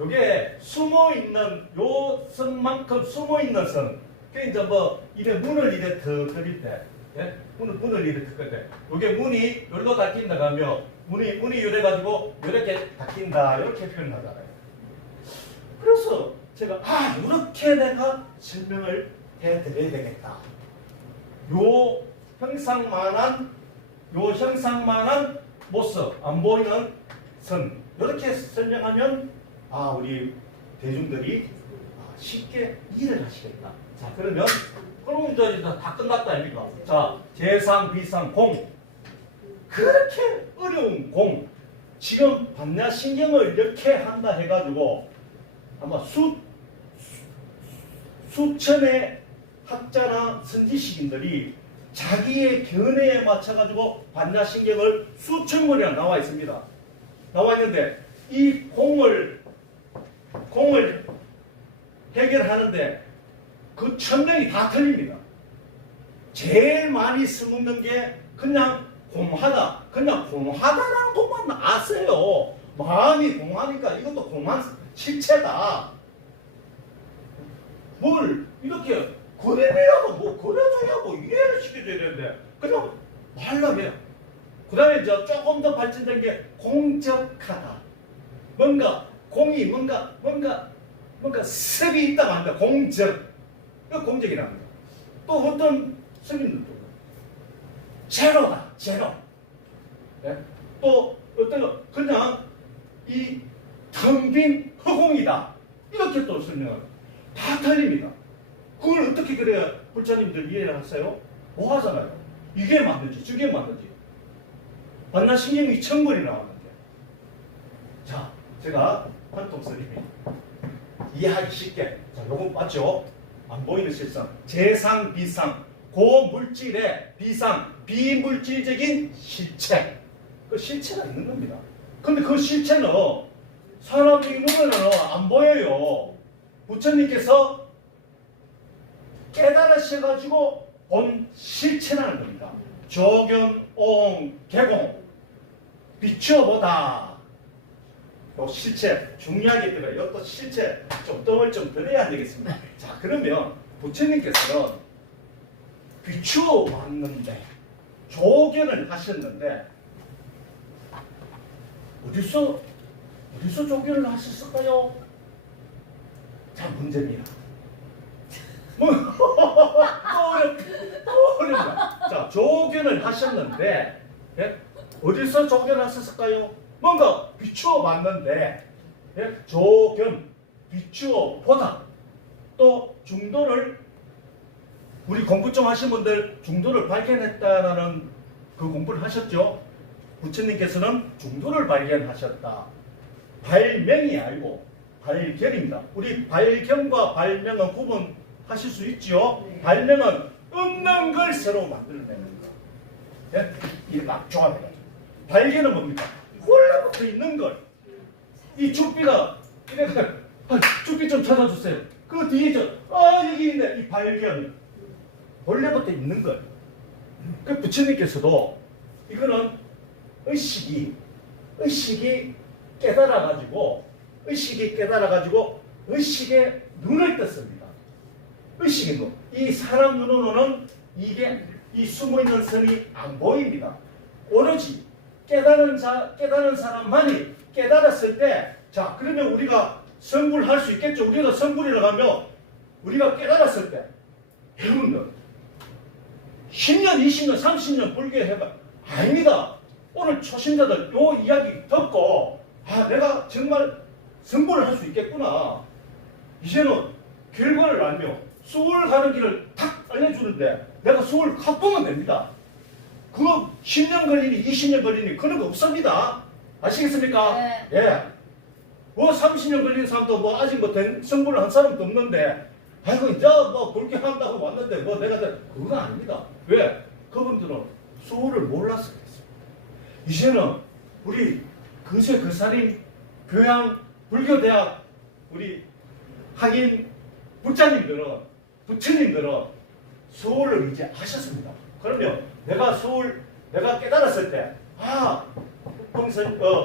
요게 숨어 있는 요 선만큼 숨어 있는 선. 그게 이제 뭐 이래 문을 이래 더 그릴 때, 예? 문을 이래 더 그릴 때, 요게 문이 요리도 닫힌다 가며 문이 이래 가지고 이렇게 닫힌다 이렇게 표현하잖아요. 그래서 제가 이렇게 내가 설명을 해드려야 되겠다. 요 형상만한 모습 안 보이는 선 이렇게 설명하면 우리 대중들이 쉽게 이해를 하시겠다. 자 그러면 이제 다 끝났다 아닙니까? 자 재상 비상 공 그렇게 어려운 공 지금 반야신경을 이렇게 한다 해가지고 아마 수천의 학자나 선지식인들이 자기의 견해에 맞춰가지고 반야신경을 수천 권이나 나와 있습니다. 나와 있는데 이 공을 해결하는데 그 1000명이 다 틀립니다. 제일 많이 써먹는 게 그냥 공하다라는 것만 아세요. 마음이 공하니까 이것도 공한 실체다. 뭘 이렇게 그림이라도 뭐 그려줘야 뭐 이해를 시켜줘야 되는데 그냥 말라게. 그 다음에 조금 더 발전된 게 공적하다. 뭔가 공이 뭔가 습이 있다고 한다. 공적. 이거 공적이라는 거야. 또 어떤 스님들도 제로다. 제로. 네? 또 어떤 거 그냥 이 텅 빈 허공이다. 이렇게 또 설명을 다 틀립니다. 그걸 어떻게 그래야 불자님들 이해를 하세요? 뭐 하잖아요. 이게 맞는지 저게 맞는지. 반야신경이 1000권이 나왔는데 자 제가 한통 스님이 이해하기 쉽게 자 요거 맞죠? 안 보이는 실상 재상 비상 고물질의 비상 비물질적인 실체 그 실체가 있는 겁니다. 근데 그 실체는 사람의 눈에는 안 보여요. 부처님께서 깨달으셔가지고 본 실체라는 겁니다. 조견, 오홍, 개공 비추어보다 요 실체 중요하기 때문에 이것도 실체 좀 뜸을 좀 들여야 되겠습니다. 자 그러면 부처님께서는 비추어 왔는데 조견을 하셨는데 어디서 조견을 하셨을까요? 자 문제입니다. 또 어렵다. 자 조견을 하셨는데 예? 어디서 조견하셨을까요? 뭔가 비추어 봤는데 예? 조견 비추어 보다 또 중도를 우리 공부 좀 하신 분들 중도를 발견했다라는 그 공부를 하셨죠? 부처님께서는 중도를 발견하셨다. 발명이 아니고 발견입니다. 우리 발견과 발명은 구분하실 수 있죠? 네. 발명은 없는 걸 새로 만들어내는 거. 예? 이게 막 조합해가지고. 발견은 뭡니까? 원래부터 있는 걸. 이 죽비가 이래가 죽비 좀 찾아주세요. 그 뒤에 여기 있네. 이 발견. 원래부터 있는 걸. 그 부처님께서도 이거는 의식이 깨달아가지고 의식의 눈을 떴습니다. 의식의 눈. 이 사람 눈으로는 이게 이 숨어있는 선이 안 보입니다. 오로지 깨달은 사람만이 깨달았을 때, 자, 그러면 우리가 성불할 수 있겠죠. 우리가 성불이라고 하면 우리가 깨달았을 때, 여러분들 10년, 20년, 30년 불교해봐. 아닙니다. 오늘 초신자들 요 이야기 듣고 내가 정말 성불을 할 수 있겠구나. 이제는 결과를 알며 수월 가는 길을 탁 알려주는데 내가 수월 가보면 됩니다. 그거 10년 걸리니 20년 걸리니 그런 거 없습니다. 아시겠습니까? 네. 예. 뭐 30년 걸리는 사람도 뭐 아직 뭐 성불을 한 사람도 없는데 아이고 이제 뭐 불교 한다고 왔는데 뭐 내가 그거 아닙니다. 왜? 그분들은 수호를 몰라서 그랬어요. 이제는 우리 그새 그사님 교양 불교대학 우리 학인 부처님들은 수호를 이제 하셨습니다. 그러면 내가 깨달았을 때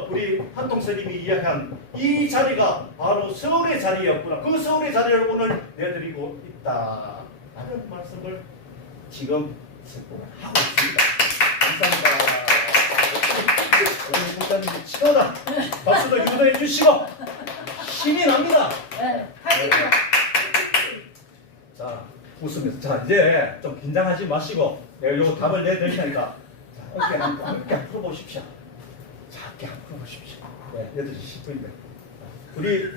우리 한통스님이 이야기한 이 자리가 바로 서울의 자리였구나. 그 서울의 자리를 오늘 내드리고 있다 라는 말씀을 지금 하고 있습니다. 감사합니다. 우리 목사님이 치열한 박수도 유도해 주시고 힘이 납니다. 네, 파이팅! 자, 웃으면서. 자, 이제 좀 긴장하지 마시고 내가 요거 답을 내드릴 테니까 자, 어깨 한번 풀어보십시오. 자, 어깨 한번 풀어보십시오. 네, 8시 10분인데. 우리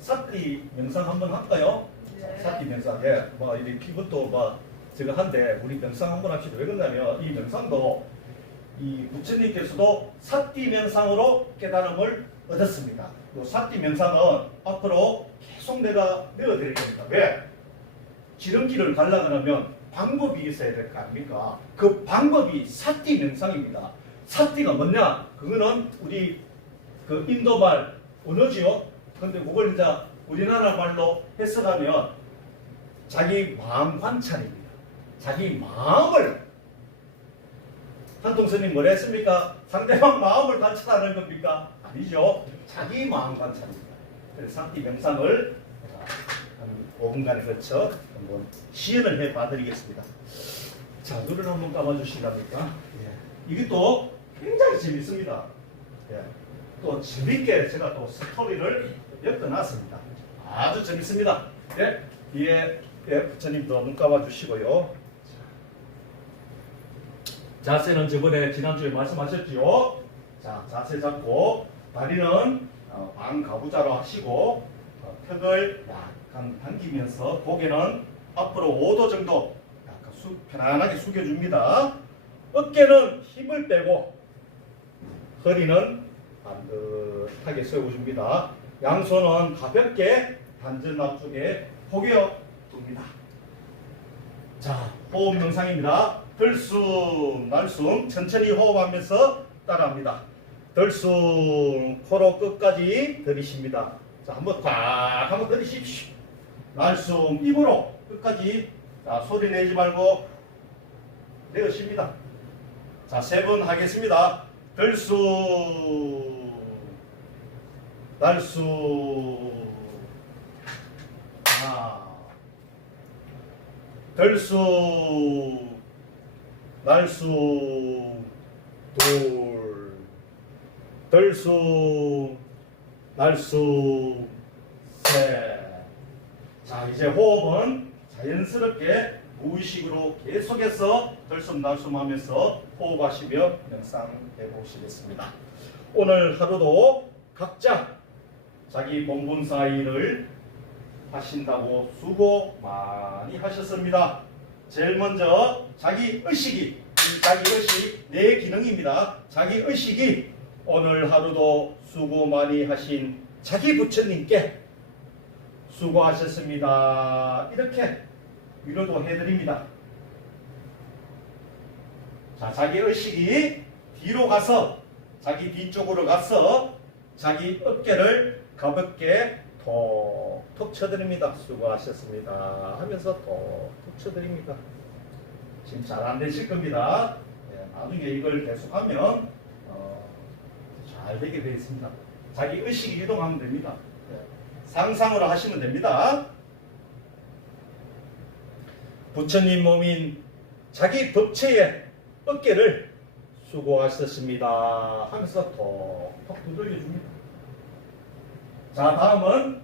사띠 명상 한번 할까요? 네. 사띠 명상. 예, 뭐 이 기분도 뭐 제가 한데 우리 명상 한번 합시다. 왜 그러냐면 이 명상도 이 부처님께서도 사띠 명상으로 깨달음을 얻었습니다. 이 사띠 명상은 앞으로 계속 내가 내어드릴 겁니다. 왜? 지름길을 가려고 하면 방법이 있어야 될 거 아닙니까? 그 방법이 사띠 명상입니다. 사띠가 뭐냐? 그거는 우리 그 인도말 언어지요. 근데 그걸 이제 우리나라 말로 해석하면 자기 마음 관찰입니다. 자기 마음을 한통스님 뭐라 했습니까? 상대방 마음을 관찰하는 겁니까? 아니죠. 자기 마음 관찰입니다. 그래서 사띠 명상을 한 5분간에 걸쳐 한번 시연을 해 봐드리겠습니다. 자, 눈을 한번 감아주시랍니까? 예. 이게 또 굉장히 재밌습니다. 예. 또 재밌게 제가 또 스토리를 엮어놨습니다. 아주 재밌습니다. 예. 뒤에 부처님도 눈 감아주시고요. 자세는 저번에 지난주에 말씀하셨지요. 자, 자세 잡고 다리는 반가부자로 하시고 턱을 약간 당기면서 고개는 앞으로 5도 정도 약간 편안하게 숙여줍니다. 어깨는 힘을 빼고 허리는 반듯하게 세워줍니다. 양손은 가볍게 단전 앞쪽에 포개어 둡니다. 자, 호흡 명상입니다. 들숨, 날숨 천천히 호흡하면서 따라합니다. 들숨, 코로 끝까지 들이쉽니다. 자, 한번 꽉 한번 들이십시오. 날숨, 입으로 끝까지. 자, 소리 내지 말고 내쉬십니다. 자, 3번 하겠습니다. 들숨, 날숨, 하나, 들숨, 날숨, 둘, 들숨, 날숨, 셋. 자, 이제 호흡은 자연스럽게 무의식으로 계속해서 들숨 날숨 하면서 호흡하시며 명상해 보시겠습니다. 오늘 하루도 각자 자기 본분사 일을 하신다고 수고 많이 하셨습니다. 제일 먼저 자기 의식이, 자기 의식 내 기능입니다. 자기 의식이 오늘 하루도 수고 많이 하신 자기 부처님께 수고하셨습니다. 이렇게 위로도 해드립니다. 자, 자기 의식이 뒤로 가서 자기 뒤쪽으로 가서 자기 어깨를 가볍게 톡톡 쳐드립니다. 수고하셨습니다 하면서 톡톡 쳐드립니다. 지금 잘 안 되실 겁니다. 네, 나중에 이걸 계속하면 잘 되게 되어 있습니다. 자기 의식이 이동하면 됩니다. 네, 상상으로 하시면 됩니다. 부처님 몸인 자기 법체의 어깨를 수고하셨습니다 하면서 톡톡 두들겨줍니다. 자, 다음은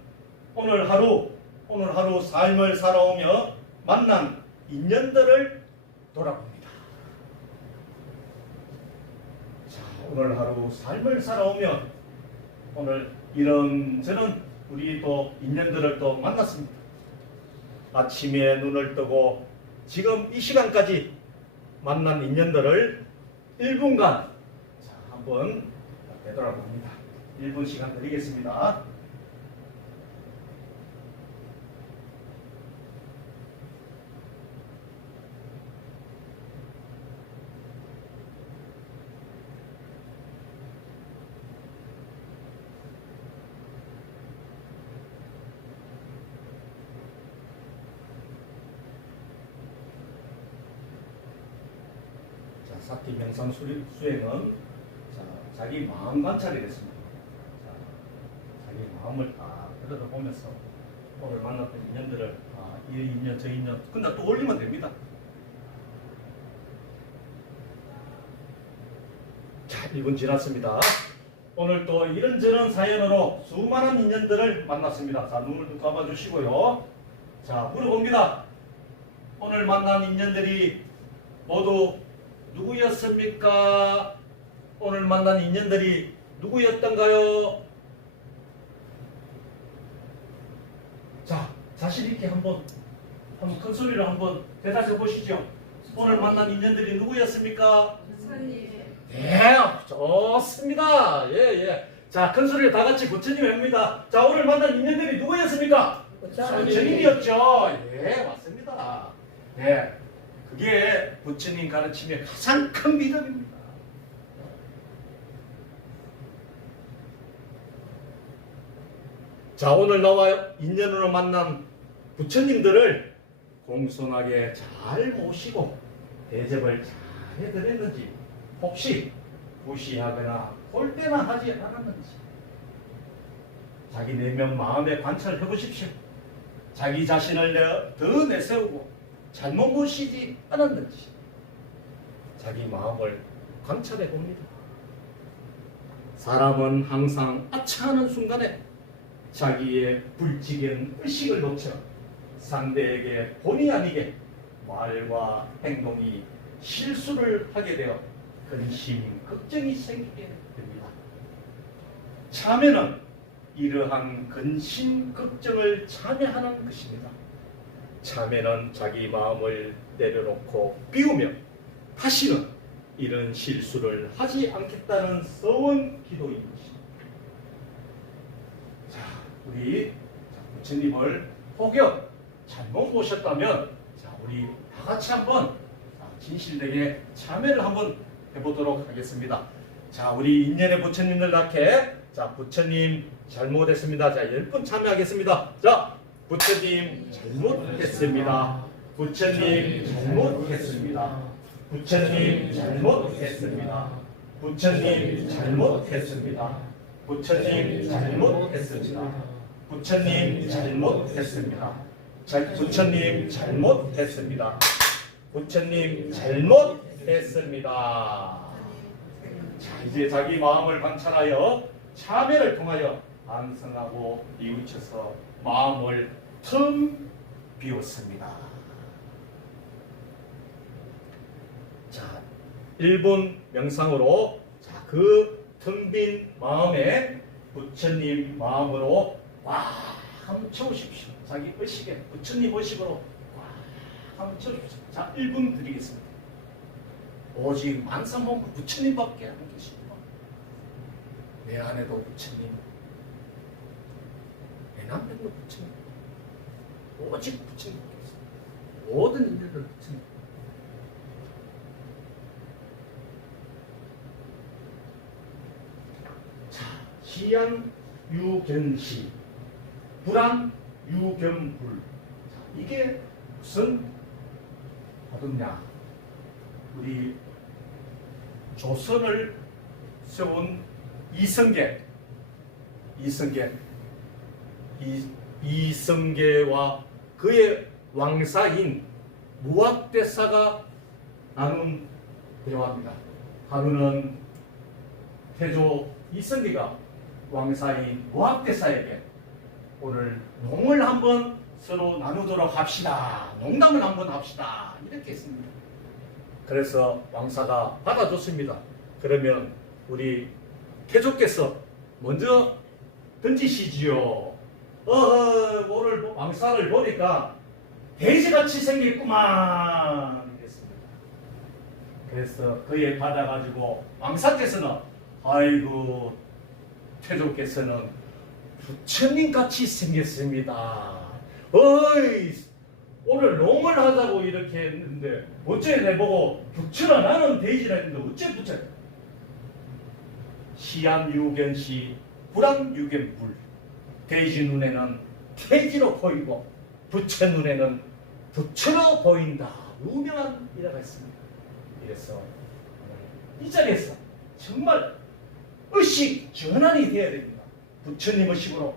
오늘 하루 삶을 살아오며 만난 인연들을 돌아봅니다. 자, 오늘 하루 삶을 살아오며 오늘 이런저런 우리 또 인연들을 또 만났습니다. 아침에 눈을 뜨고 지금 이 시간까지 만난 인연들을 1분간 자, 한번 되돌아봅니다. 1분 시간 드리겠습니다. 사티 명상 수행은 자기 마음 관찰이 됐습니다. 자, 자기 마음을 다 들여다보면서 오늘 만났던 인연들을 이 인연 저 인연 그냥 또 올리면 됩니다. 자, 1분 지났습니다. 오늘 또 이런저런 사연으로 수많은 인연들을 만났습니다. 자, 눈을 좀 감아주시고요. 자, 물어봅니다. 오늘 만난 인연들이 모두 누구였습니까? 오늘 만난 인연들이 누구였던가요? 자, 자신 있게 한번 큰 소리로 한번 대답해 보시죠. 오늘 만난 인연들이 누구였습니까? 부처님. 네, 좋습니다. 예. 자, 큰 소리로 다 같이 부처님 합니다. 자, 오늘 만난 인연들이 누구였습니까? 부처님이었죠. 예, 맞습니다. 네. 그게 부처님 가르침의 가장 큰 믿음입니다. 자, 오늘 나와 인연으로 만난 부처님들을 공손하게 잘 모시고 대접을 잘 해드렸는지 혹시 무시하거나 홀대나 하지 않았는지 자기 내면 마음에 관찰해 보십시오. 자기 자신을 더 내세우고 잘못 모시지 않았는지 자기 마음을 관찰해 봅니다. 사람은 항상 아차하는 순간에 자기의 불지견 의식을 놓쳐 상대에게 본의 아니게 말과 행동이 실수를 하게 되어 근심, 걱정이 생기게 됩니다. 참회는 이러한 근심, 걱정을 참회하는 것입니다. 참회는 자기 마음을 내려놓고 비우며 다시는 이런 실수를 하지 않겠다는 서원 기도인 것입니다. 자, 우리 부처님을 혹여 잘못 모셨다면 자, 우리 다 같이 한번 진실되게 참회를 한번 해보도록 하겠습니다. 자, 우리 인연의 부처님들 낳게 자, 부처님 잘못했습니다. 자, 10분 참여하겠습니다. 자, 부처님 잘못했습니다. 부처님 잘못했습니다. 부처님 잘못했습니다. 부처님 잘못했습니다. 부처님 잘못했습니다. 부처님 잘못했습니다. 부처님 잘못했습니다. 부처님 잘못했습니다. 자, 이제 자기 마음을 관찰하여 참회를 통하여 반성하고 뉘우쳐서 마음을 텅 비웠습니다. 자, 1분 명상으로 자, 그 텅 빈 마음에 부처님 마음으로 꽉 한번 채우십시오. 자기 의식에 부처님 의식으로 꽉 한번 채우십시오. 자, 1분 드리겠습니다. 오직 만삼홍 부처님밖에 안 계십니다. 내 안에도 부처님, 내 남편도 부처님, 오직 부처님께서 모든 일들을 붙입니다. 자, 시양 유견시, 불안 유견불. 자, 이게 무슨 어둡냐? 우리 조선을 세운 이성계와 그의 왕사인 무학대사가 나눈 대화입니다. 하루는 태조 이성계가 왕사인 무학대사에게 오늘 농을 한번 서로 나누도록 합시다. 농담을 한번 합시다. 이렇게 했습니다. 그래서 왕사가 받아줬습니다. 그러면 우리 태조께서 먼저 던지시지요. 오늘 왕사를 보니까 돼지같이 생겼구만. 이랬습니다. 그래서 그에 받아가지고 왕사께서는 아이고 태조께서는 부처님같이 생겼습니다. 어이 오늘 농을 하자고 이렇게 했는데 어째 내보고 부처라 나는 돼지라 했는데 어째 부처? 시암유견시 불암유견불. 돼지 눈에는 돼지로 보이고 부처 눈에는 부처로 보인다. 유명한 일화가 있습니다. 이래서 이 자리에서 정말 의식 전환이 되어야 됩니다. 부처님 의식으로.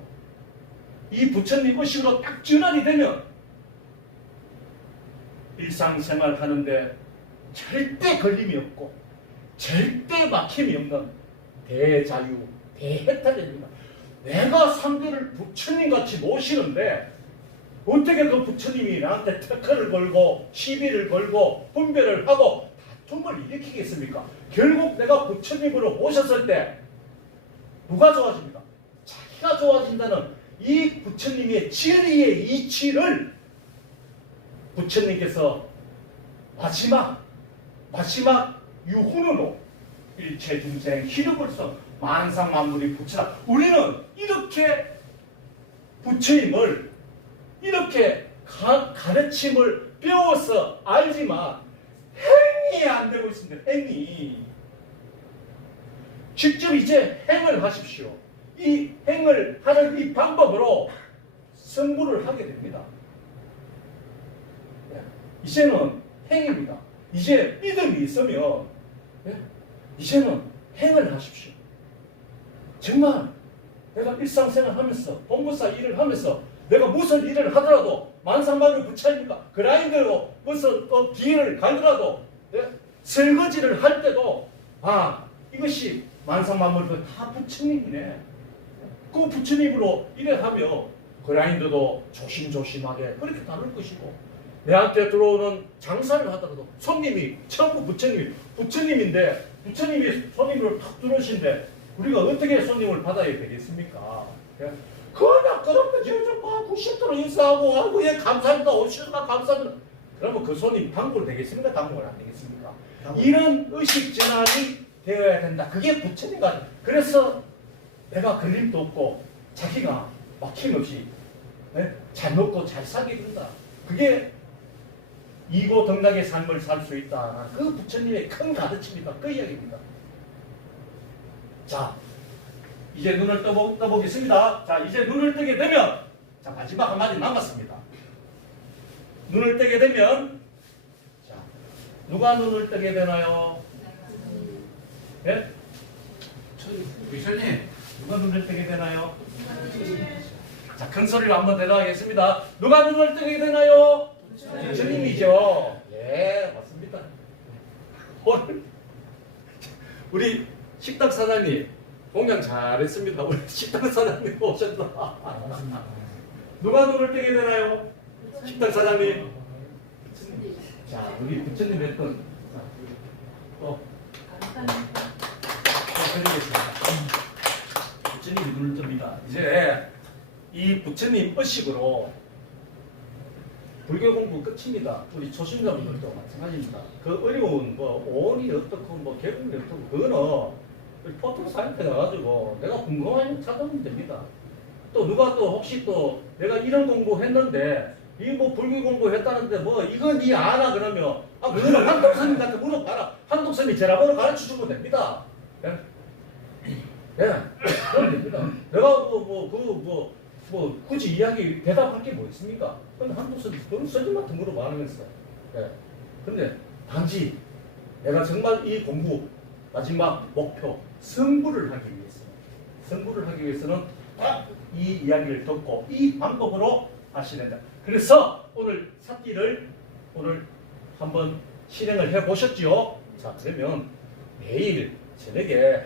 이 부처님 의식으로 딱 전환이 되면 일상생활 하는데 절대 걸림이 없고 절대 막힘이 없는 대자유, 대해탈입니다. 내가 상대를 부처님같이 모시는데 어떻게 그 부처님이 나한테 태클을 걸고 시비를 걸고 분별을 하고 다툼을 일으키겠습니까? 결국 내가 부처님으로 모셨을 때 누가 좋아집니까? 자기가 좋아진다는 이 부처님의 진리의 이치를 부처님께서 마지막 유훈으로 일체중생 희르불성 만상만물이 부처라. 우리는 이렇게 부처님을 이렇게 가르침을 배워서 알지만 행이 안 되고 있습니다. 행이. 직접 이제 행을 하십시오. 이 행을 하는 이 방법으로 성불을 하게 됩니다. 이제는 행입니다. 이제 믿음이 있으면 이제는 행을 하십시오. 정말 내가 일상생활 하면서 본부사 일을 하면서 내가 무슨 일을 하더라도 만상만을 부처입니까? 그라인더로 무슨 길을 가더라도 설거지를 할 때도 이것이 만상만물도 다 부처님이네. 그 부처님으로 일하며 그라인더도 조심조심하게 그렇게 다룰 것이고 내한테 들어오는 장사를 하더라도 손님이 전부 부처님인데 부처님이 손님을 탁 들어오신데 우리가 어떻게 손님을 받아야 되겠습니까? 그냥 그러면 좀 90도로 인사하고 예 감사합니다 오시구나 감사합니다. 그러면 그 손님 단골 되겠습니까? 단골 안 되겠습니까? 이런 의식 전환이 되어야 된다. 그게 부처님 같아요. 그래서 내가 걸림도 없고 자기가 막힘없이 잘 먹고 잘 살게 된다. 그게 이고덕락의 삶을 살 수 있다. 그 부처님의 큰 가르침이다. 그 이야기입니다. 자, 이제 눈을 떠보겠습니다. 자, 이제 눈을 뜨게 되면 자 마지막 한마디 남았습니다. 눈을 뜨게 되면 자 누가 눈을 뜨게 되나요? 예? 부처님. 누가 눈을 뜨게 되나요? 자, 큰 소리로 한번 대답하겠습니다. 누가 눈을 뜨게 되나요? 부처님이죠. 예, 맞습니다. 오늘 우리 식당 사장님 공양 잘했습니다. 우리 식당 사장님 오셨다. 누가 눈을 뜨게 되나요? 식당 사장님. 자, 우리 부처님 했던 또 드리겠습니다. 부처님이 눈을 뜹니다. 이제 이 부처님 의식으로 불교 공부 끝입니다. 우리 초신자분들도 마찬가지입니다. 그 어려운 오온이 어떻고 개분이 어떻고 그거는 포털 사이트에 가가지고 내가 궁금하면 찾아보면 됩니다. 또 누가 또 혹시 또 내가 이런 공부했는데 이 뭐 불교 공부했다는데 뭐 이건 니 아나 그러면 그거는 한독선님한테 물어봐라. 한독선이 제라번호 가르쳐 주면 됩니다. 예? 예, 그럼 됩니다. 내가 굳이 이야기 대답할 게 뭐 있습니까? 근데 한독선 그런 선생님한테 물어봐면서 예. 근데 단지 내가 정말 이 공부 마지막 목표 승부를 하기 위해서는 딱 이 이야기를 듣고 이 방법으로 하셔야 된다. 그래서 오늘 사띠를 오늘 한번 실행을 해 보셨죠? 자, 그러면 매일 저녁에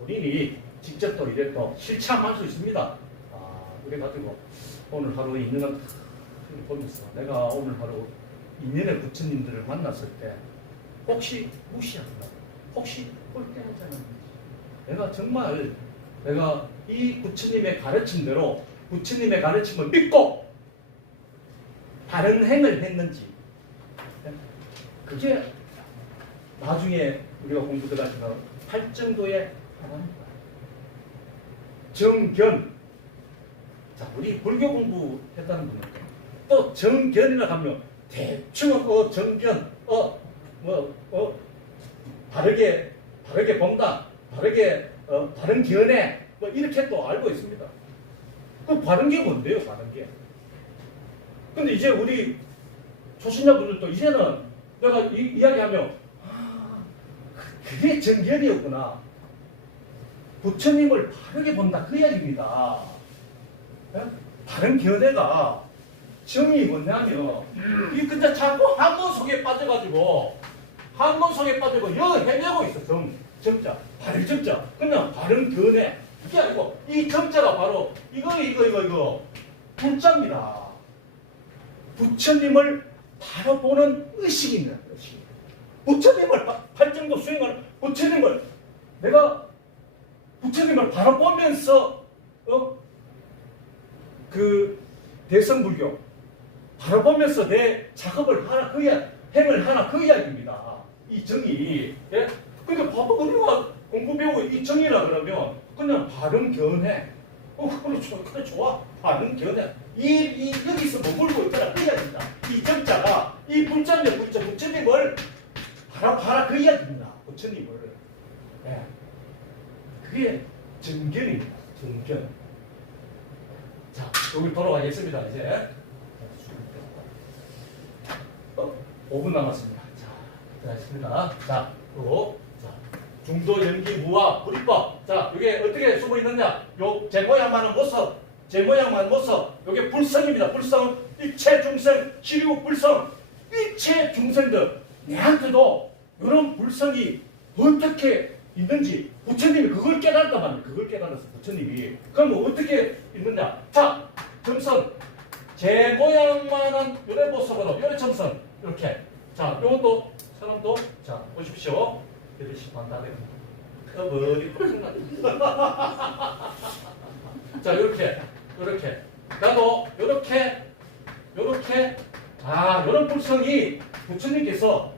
본인이 직접 또 이렇게 또 실천할 수 있습니다. 그래가지고 오늘 하루 있는 건 보면서 내가 오늘 하루 인연의 부처님들을 만났을 때 혹시 무시한다, 혹시 꼴깨하지 않는지, 내가 정말 내가 이 부처님의 가르침대로 부처님의 가르침을 믿고 바른 행을 했는지, 그게 나중에 우리가 공부 들어가시면 팔정도의 하나입니다. 정견. 자, 우리 불교 공부했다는 분은 또 정견이라 하면 대충 정견 바르게 본다, 바른 견해 뭐 이렇게 또 알고 있습니다. 그 바른 게 뭔데요, 바른 게? 근데 이제 우리 초신자분들도 이제는 내가 이야기하면 그게 정견이었구나. 부처님을 바르게 본다 그 이야기입니다. 예? 바른 견해가 정이 뭐냐면 이 근데 자꾸 한문 속에 빠져가지고 여 헤매고 있어. 정자 바른 정자 그냥 바른 견해 이게 아니고 이 정자가 바로 이거 불자입니다. 부처님을 바로 보는 의식입니다. 의식. 부처님을 팔정도 수행하는 부처님을 내가 부처님을 바로 보면서 그 대성불교 바로 보면서 내 작업을 하나 행을 하나 그 이야기입니다. 이 정의. 예? 근데 바보 우리가 공부 배우고 이 정의라 그러면 그냥 바른 견해. 그래 좋아. 바른 견해. 여기서 머물고 있더라 그 이야기입니다. 이 정자가 이 불자인데 부처님을 봐라 그 이야기입니다. 부처님을. 예. 그게 정견입니다. 정견. 자, 여기 돌아가겠습니다. 이제 5분 남았습니다. 자, 들어가겠습니다. 자, 그리고 중도 연기 무화 불이법. 자, 이게 어떻게 숨어 있느냐? 요 제 모양만한 모습. 요게 불성입니다. 불성, 일체 중생, 지류 불성, 일체 중생들 내한테도 이런 불성이 어떻게 있는지 부처님이 그걸 깨달았단 말이에요. 그걸 깨달았어 부처님이. 그럼 어떻게 있느냐? 자, 점선 제 모양만한 요래 모습으로 요래 점선 이렇게. 자, 요것도 사람도 자 보십시오. 이러시 반다네. 머리 자, 요렇게 나도 요렇게 요런 불성이 부처님께서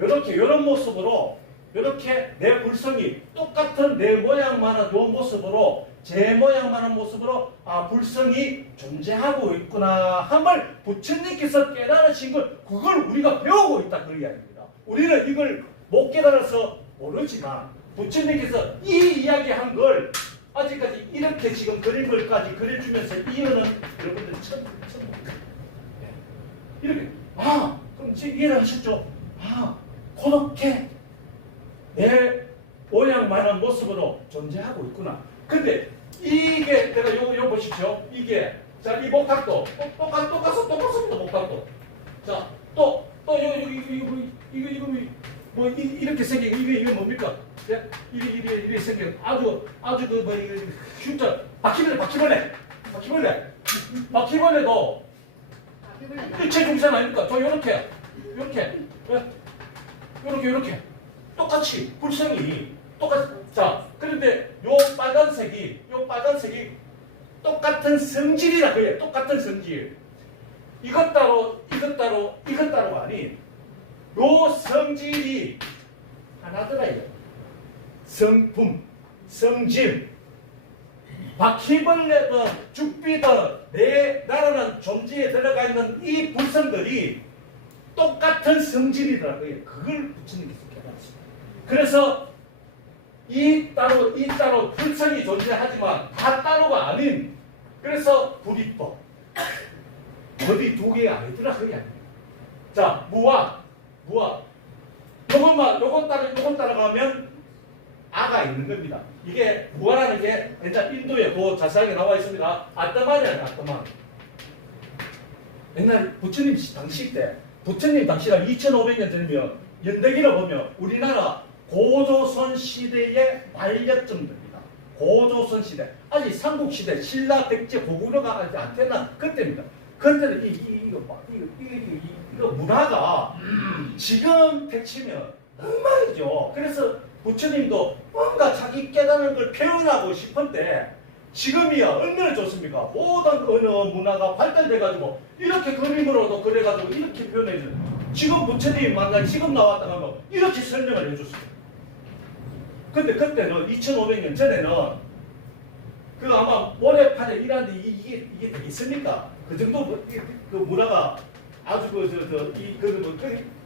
요런 모습으로 요렇게 내 불성이 똑같은 내 모양만한 요 모습으로 제 모양만한 모습으로 불성이 존재하고 있구나 함을 부처님께서 깨달으신 걸 그걸 우리가 배우고 있다 그 이야기입니다. 우리는 이걸 못 깨달아서 모르지만 부처님께서 이 이야기한 걸 아직까지 이렇게 지금 그림을까지 그려주면서 이해는 여러분들이 처음 봅니다. 이렇게 그럼 이제 이해를 하셨죠? 그렇게 내 모양만한 모습으로 존재하고 있구나. 근데 이게 내가 요 보십시오. 이게 자, 이 목탁도 똑같습니다. 목탁도. 자, 또 이거 뭐 이렇게 생긴 이게 뭡니까? 예? 이게 생긴 아주 그 이거 흉터 바퀴벌레도 일체 중생 아닙니까? 저 요렇게 똑같이 불성이 똑같이. 자, 그런데 요 빨간색이 똑같은 성질이라 그래. 똑같은 성질. 이것 따로가 아닌 요 성질이 하나더라 이거. 성품, 성질. 바퀴벌레든 죽비든 내 나라는 존재에 들어가 있는 이 불성들이 똑같은 성질이더라고요. 그걸 부처님께서 깨달았습니다. 그래서 이 따로 불성이 존재하지만 다 따로가 아닌, 그래서 불이법 어디 두 개가 아니더라 그게 아니에요. 자, 무아 요건 따라가면 아가 있는 겁니다. 이게 무아라는 게 옛날 인도에 그 자세하게 나와 있습니다. 아따만이라는 아따만. 옛날 부처님 당시가 2500년 전이면 연대기로 보면 우리나라 고조선 시대의 말년쯤입니다. 고조선 시대, 아직 삼국 시대 신라 백제 고구려가 아직 안 태어난 그때입니다. 그때는 이거 문화가 지금 백치면 엉망이죠. 그래서 부처님도 뭔가 자기 깨달은 걸 표현하고 싶은데 지금이야 얼마나 좋습니까? 모든 언어 문화가 발달돼가지고 이렇게 그림으로도 그래가지고 이렇게 표현해줘요. 지금 부처님 만나 지금 나왔다 하면 이렇게 설명을 해줬습니다. 근데 그때는 2500년 전에는 그 아마 모래판에 일하는데 이게 되겠습니까? 그 정도 그 문화가 아주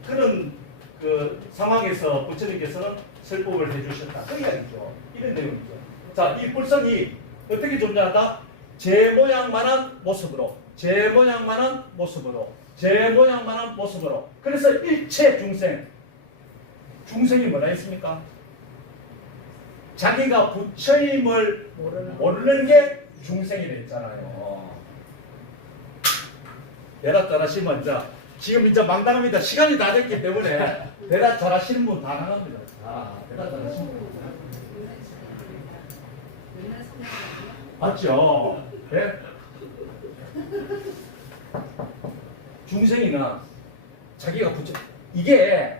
그런 그 상황에서 부처님께서는 설법을 해주셨다. 그 이야기죠. 이런 내용이죠. 자, 이 불성이 어떻게 존재하다? 제 모양만한 모습으로. 그래서 일체 중생이 뭐라 했습니까? 자기가 부처님을 모르는 게 중생이라 했잖아요. 대답 잘하시면 지금 이제 망당합니다. 시간이 다 됐기 때문에 대답 잘하시는 분 다 나갑니다. 대답 잘하시는 분. 맞죠? 네? 중생이나 자기가 이게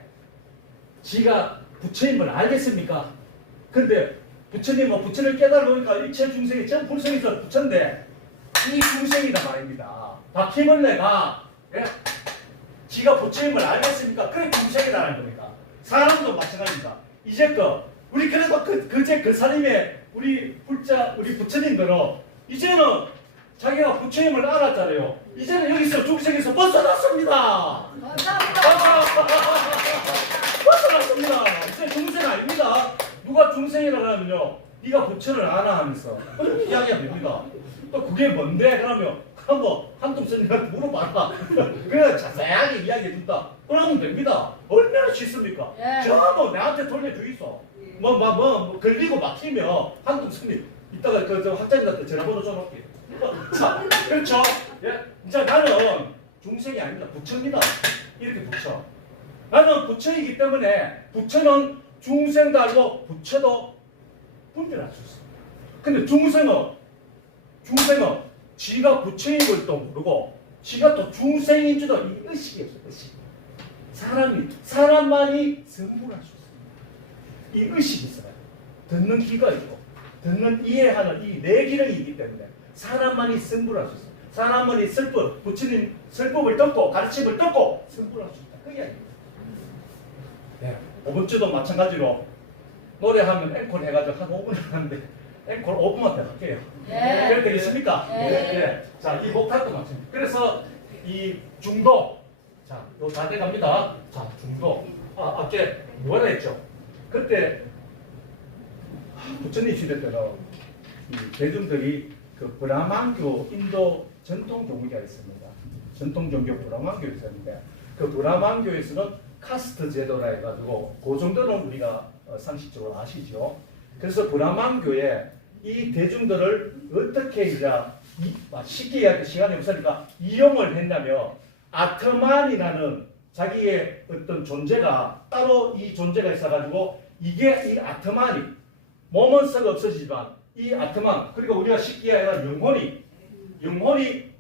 지가 부처님을 알겠습니까? 근데 부처님은 부처를 깨달으니까 일체 중생이 전 불성에서 부처인데 이 중생이다 말입니다. 바퀴벌레가 지가 부처님을 알겠습니까? 그래 중생이라는 겁니다. 사람도 마찬가지입니다. 이제껏 우리 그래도 그제 그 사람의 우리 부처님들은 이제는 자기가 부처님을 알았잖아요. 이제는 여기서 중생에서 벗어났습니다. 벗어났습니다. 이제 중생 아닙니다. 누가 중생이라고 하면요, 네가 부처를 아나 하면서 이야기가 됩니다. 또 그게 뭔데? 그러면 한번 한두 스님한테 물어봐라. 그래 자세하게 이야기해준다. 그러면 됩니다. 얼마나 쉽습니까? 전부 나한테 돌려주이소. 뭐 걸리고 막히면 한두 스님 이따가 저 학자님한테 전화번호 좀 할게요. 자, 그렇죠? 예, 이제 나는 중생이 아닙니다. 부처입니다. 이렇게 부처. 나는 부처이기 때문에 부처는 중생도 알고 부처도 분별할 수 있습니다. 근데 중생은 지가 부처인 걸 또 모르고 지가 또 중생인 줄도 이 의식이 없어요. 의식. 사람만이 성불할 수 있습니다. 이 의식이 있어요. 듣는 귀가 있고 듣는 이해하는 이 네 기능이 있기 때문에 사람만이 성불할 수 있어요. 사람만이 부처님 설법을 듣고 가르침을 듣고 성불할 수 있다. 그게 아닙니다. 네. 5번 주도 마찬가지로 노래하면 앵콜 해가지고 한 5분 하는데 앵콜 5분만 더 할게요. 네. 그래도 되겠습니까? 네. 자, 이 목탁도 마찬가지. 그래서 이 중도, 자, 요 다 돼갑니다. 자, 중도. 아까 뭐라 했죠? 그때 부처님 시대 때는 이 대중들이 그 브라만교 인도 전통 종교가 있습니다. 전통 종교 브라만교 있었는데 그 브라만교에서는 카스트 제도라 해가지고 그 정도는 우리가 상식적으로 아시죠. 그래서 브라만교에 이 대중들을 어떻게 이제 쉽게 이야기 시간이 없으니까 이용을 했냐면 아트만이라는 자기의 어떤 존재가 따로 이 존재가 있어가지고 이게 이 아트만이 몸은 썩 없어지지만 이 아트만 그리고 우리가 쉽게 이야기하는 영혼이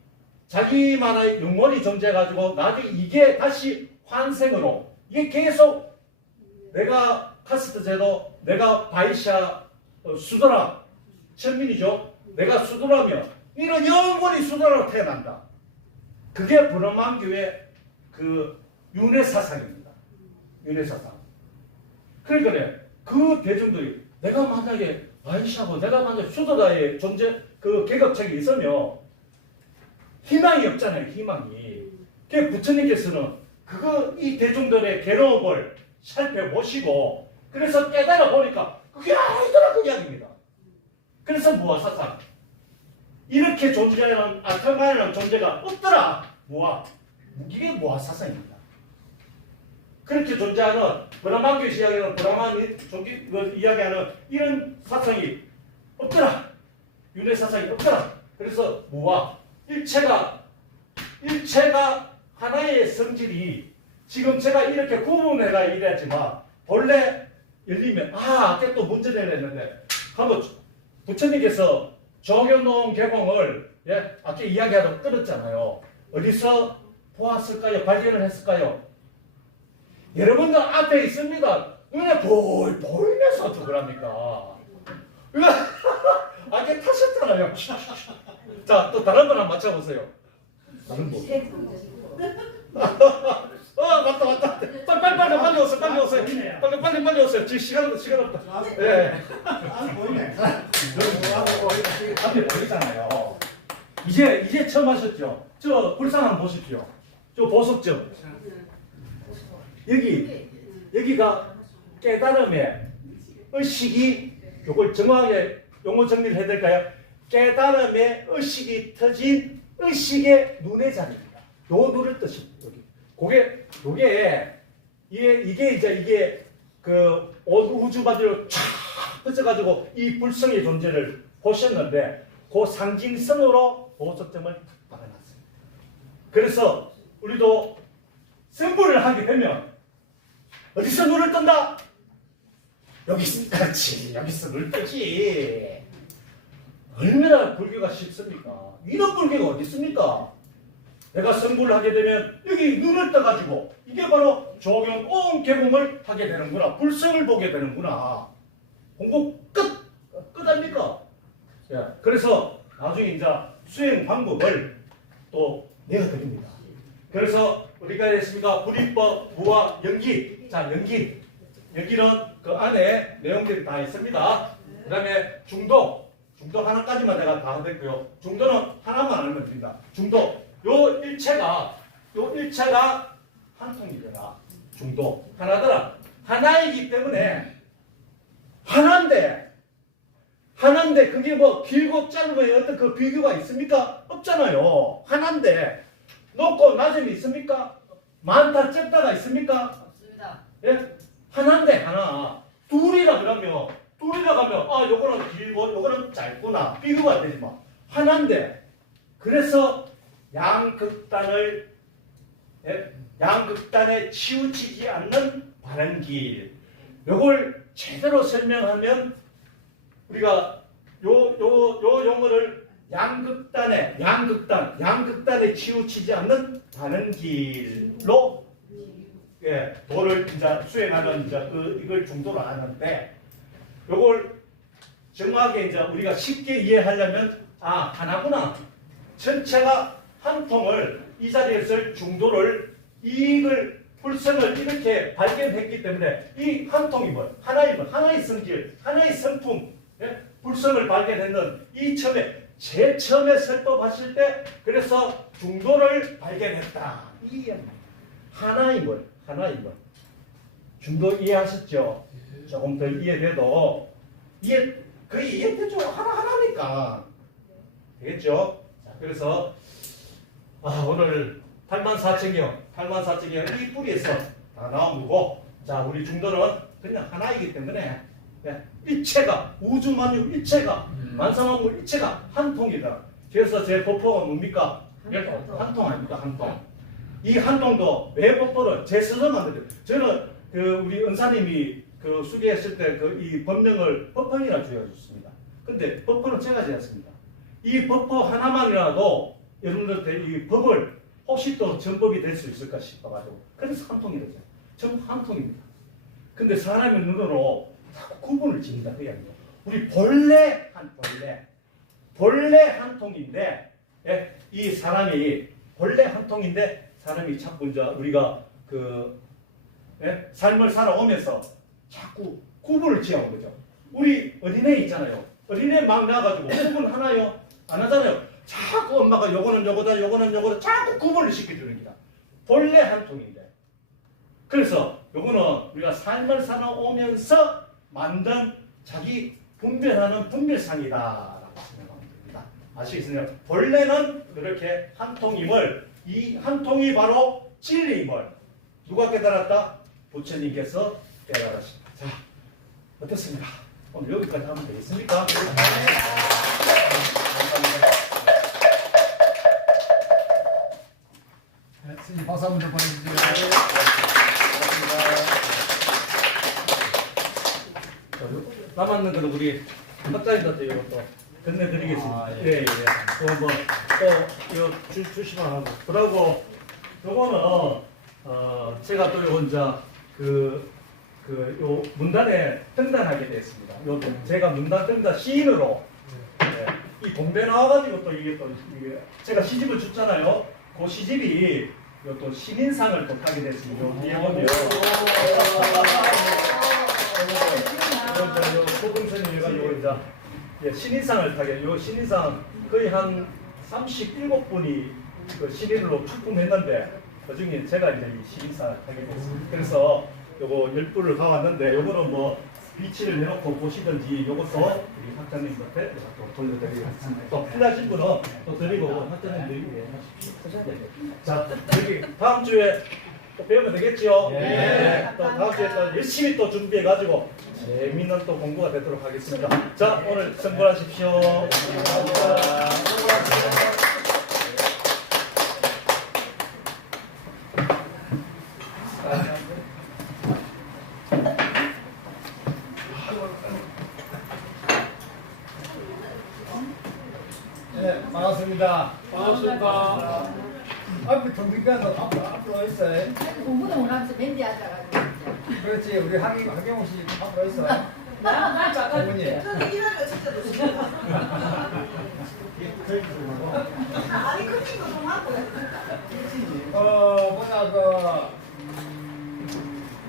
자기만의 영혼이 존재해가지고 나중에 이게 다시 환생으로 이게 계속 내가 카스트 제도 내가 바이샤 수도라 천민이죠. 내가 수도라면 이런 영원히 수도라로 태어난다. 그게 브라만교의 그 윤회 사상입니다. 윤회 사상. 그러니까 그 대중들이 내가 만약에 아이샤고 내가 만약 수도다의 존재 그 계급책이 있으면 희망이 없잖아요. 희망이. 그 부처님께서는 그거 이 대중들의 괴로움을 살펴보시고 그래서 깨달아 보니까 그게 아니더라 그 이야기입니다. 그래서 무아사상 이렇게 존재하는 아카마라는 존재가 없더라. 이게 무아사상입니다. 그렇게 존재하는 브라만교시 이야기하는 브라만 종기 이야기하는 이런 사상이 없더라. 윤회 사상이 없더라. 그래서 무아 일체가 하나의 성질이 지금 제가 이렇게 구분해라 이랬지만 본래 열리면 아까 또 문제를 했는데 한번 부처님께서 조견노음 개공을 아까 이야기하다 끊었잖아요. 어디서 보았을까요? 발견을 했을까요? 여러분들 앞에 있습니다. 눈에 보이면서 어떡을 합니까? 이거 아까 타셨잖아요. 자, 또 다른 분 한번 맞춰보세요. 다른 분. 맞다. 빨리 오세요. 빨리 오세요. 지금 시간 없다. 예. 안 보이네. 앞에 보이잖아요. 이제 처음 하셨죠? 저 불상 한번 보십시오. 저 보석점. 여기가 깨달음의 의식이 요걸 정확하게 용어 정리를 해야 될까요? 깨달음의 의식이 터진 의식의 눈의 자리입니다. 요 눈을 뜻입니다. 요게 이게 그 우주바디로 쫙 흩어가지고 이 불성의 존재를 보셨는데 그 상징성으로 보석점을 박아놨어요. 그래서 우리도 승부를 하게 되면 어디서 눈을 뜬다? 여기서 눈을 뜨지. 얼마나 불교가 쉽습니까? 이런 불교가 어디 있습니까? 내가 승부를 하게 되면 여기 눈을 떠가지고 이게 바로 조견 온 개공을 하게 되는구나. 불성을 보게 되는구나. 공부 끝 아닙니까? 그래서 나중에 이제 수행 방법을 또 내어드립니다. 그래서 우리가 했습니까? 불이법, 무아, 연기. 자, 연기는 그 안에 내용들이 다 있습니다. 그 다음에 중도 하나까지만 내가 다 하겠고요. 중도는 하나만 알면 됩니다. 중도. 요 일체가 한 통이더라. 중도. 하나더라. 하나이기 때문에 하나인데 그게 뭐 길고 짧은 어떤 그 비교가 있습니까? 없잖아요. 하나인데 높고 낮음이 있습니까? 많다 적다가 있습니까? 없습니다. 예? 하나인데 하나. 둘이라 하면 요거는 길고 요거는 짧구나. 비교가 되지만 하나인데 그래서 양극단에 치우치지 않는 바른 길. 요걸 제대로 설명하면 우리가 요 용어를 양극단에 치우치지 않는 바른 길로 도를 이제 수행하는 이걸 중도로 하는데 요걸 정확하게 이제 우리가 쉽게 이해하려면 하나구나. 전체가 한 통을 이 자리에서 중도를 이익을 불성을 이렇게 발견했기 때문에 이 한 통이 뭐 하나의 성질, 하나의 성품, 불성을 발견했는 이 제일 처음에 설법하실 때 그래서 중도를 발견했다. 이 하나의 뭘. 중도 이해하셨죠? 조금 더 이해돼도 거의 이해되죠? 하나니까 되겠죠? 자, 그래서 오늘 84,000경 이 뿌리에서 다 나온 거고, 자, 우리 중도는 그냥 하나이기 때문에 일체가 우주만유 일체가 만사만물 일체가 한 통이다. 그래서 제 법포가 뭡니까? 한 통 아닙니까? 한 통. 이 한 통도 왜 법포를 제 스스로 만들어요. 저는 우리 은사님이 수기했을 때 이 법령을 법펑이라 주어줬습니다. 근데 법포는 제가 지었습니다. 이 법포 하나만이라도 여러분들 이 법을 혹시 또 전법이 될 수 있을까 싶어가지고 그래서 한 통이 되죠. 전부 한 통입니다. 근데 사람의 눈으로 구분을 짓는다 그 이야기예요. 우리 본래 한 통인데 이 사람이 본래 한 통인데 사람이 자꾸 이제 우리가 삶을 살아오면서 자꾸 구분을 지어온 거죠. 우리 어린애 있잖아요. 어린애 막 나가지고 구분 하나요? 안 하잖아요. 자꾸 엄마가 요거는 요거다, 요거는 요거다 자꾸 구분을 시켜주는 기다. 본래 한 통인데. 그래서 요거는 우리가 삶을 살아오면서 만든 자기 분별하는 분별상이다라고 생각하면 됩니다. 아시겠어요? 본래는 이렇게 한 통임을, 이 한 통이 바로 진리임을 누가 깨달았다? 부처님께서 깨달으십니다. 자, 어떻습니까? 오늘 여기까지 하면 되겠습니까? 네, 스님 박수 한번 더 보내주세요. 남았는 거는 우리 학자님한테 이것도 건네드리겠습니다. 아, 예. 예, 예. 또 이거 주시면 하고. 그러고 요거는 제가 또 요 이제 요 문단에 등단하게 됐습니다. 요 제가 문단 등단 시인으로 이 공대 나와가지고 또 이게 제가 시집을 줬잖아요. 그 시집이 요 또 신인상을 또 타게 됐습니다. 요 뒤에 보면 요 소금선이가 요 이제 신인상을 타게, 요 신인상 거의 한 37분이 그 신인으로 출품했는데 그 중에 제가 이제 이 신인상을 타게 됐습니다. 그래서 요거 10분을 가왔는데 요거는 뭐 비치를 해놓고 보시든지 요것도 우리 학자님한테 또 돌려드리겠습니다. 또 필요하신 분은 또 드리고 학자님들이 하셔야 돼요. 자, 여기 다음 주에 또 배우면 되겠지요? 네. 또 다음 주에 또 열심히 또 준비해가지고 재미있는 또 공부가 되도록 하겠습니다. 자, 오늘 성공하십시오. 감사합니다. 네, 반갑습니다. 반갑습니다. 앞에 정비관도 앞으로 있어요. 공부는 오라면서 맨디 앉아가지고. 그렇지, 우리 하경호 씨 앞으로 있어. 나 어머니. 저기 일하면 진짜 좋습니다. 아니 커팅 거좀 하고. 뭐냐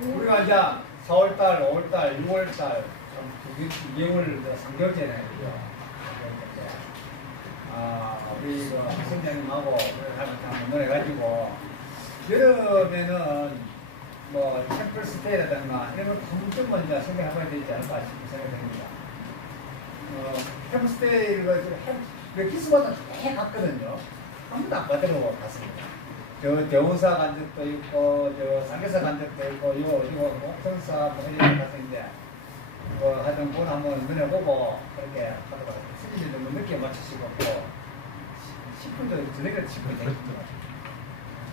우리가 이제 4월달, 5월달, 6월달 2개월 3개월째네, 그죠? 우리 학생장님하고 한번 논해가지고 여름에는 뭐 템플 스테이라든가 이런 걸 좀 먼저 생각해봐야 되지 않을까 싶은 생각이 듭니다. 템플 스테이를 키스마다 해 갔거든요. 한 번도 안 받으러 갔습니다. 저 대원사 간 적도 있고, 저 상계사 간 적도 있고, 이거 목선사 뭐 이런 데 갔는데, 뭐 하여튼 그걸 한번 눈여보고 그렇게 하더라고요. 스님이 너무 늦게 맞추시고, 10분 정도 저녁에 10분 되겠더라고요.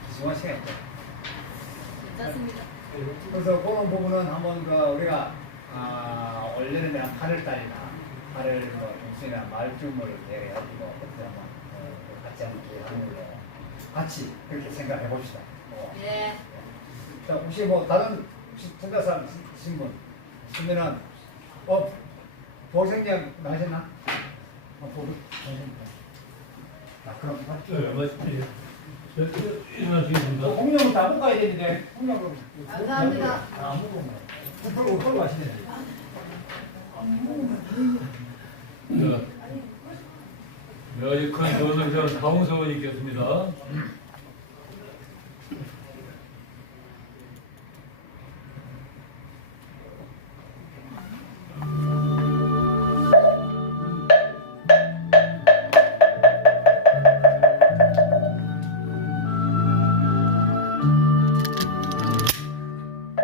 기승한 시간이죠. 괜찮습니다. 그래서 그런 부분은 한번 우리가 올 여름에 한 8월달이나 8월 뭐 중순이나 말쯤을 대해가지고 그때 한번 같이 한번 기획하는 걸로 같이 그렇게 생각해 봅시다. 네. 자, 혹시 뭐 다른 전자사 신분 있으면은 보생장 나셨나? 보고 나셨나? 그럼 일어나시겠습니다. 공룡은 다 먹어야 되는데 공룡은 감사합니다. 안 먹으면 그걸 마시네. 여기까지 저는 다홍서원이 있겠습니다.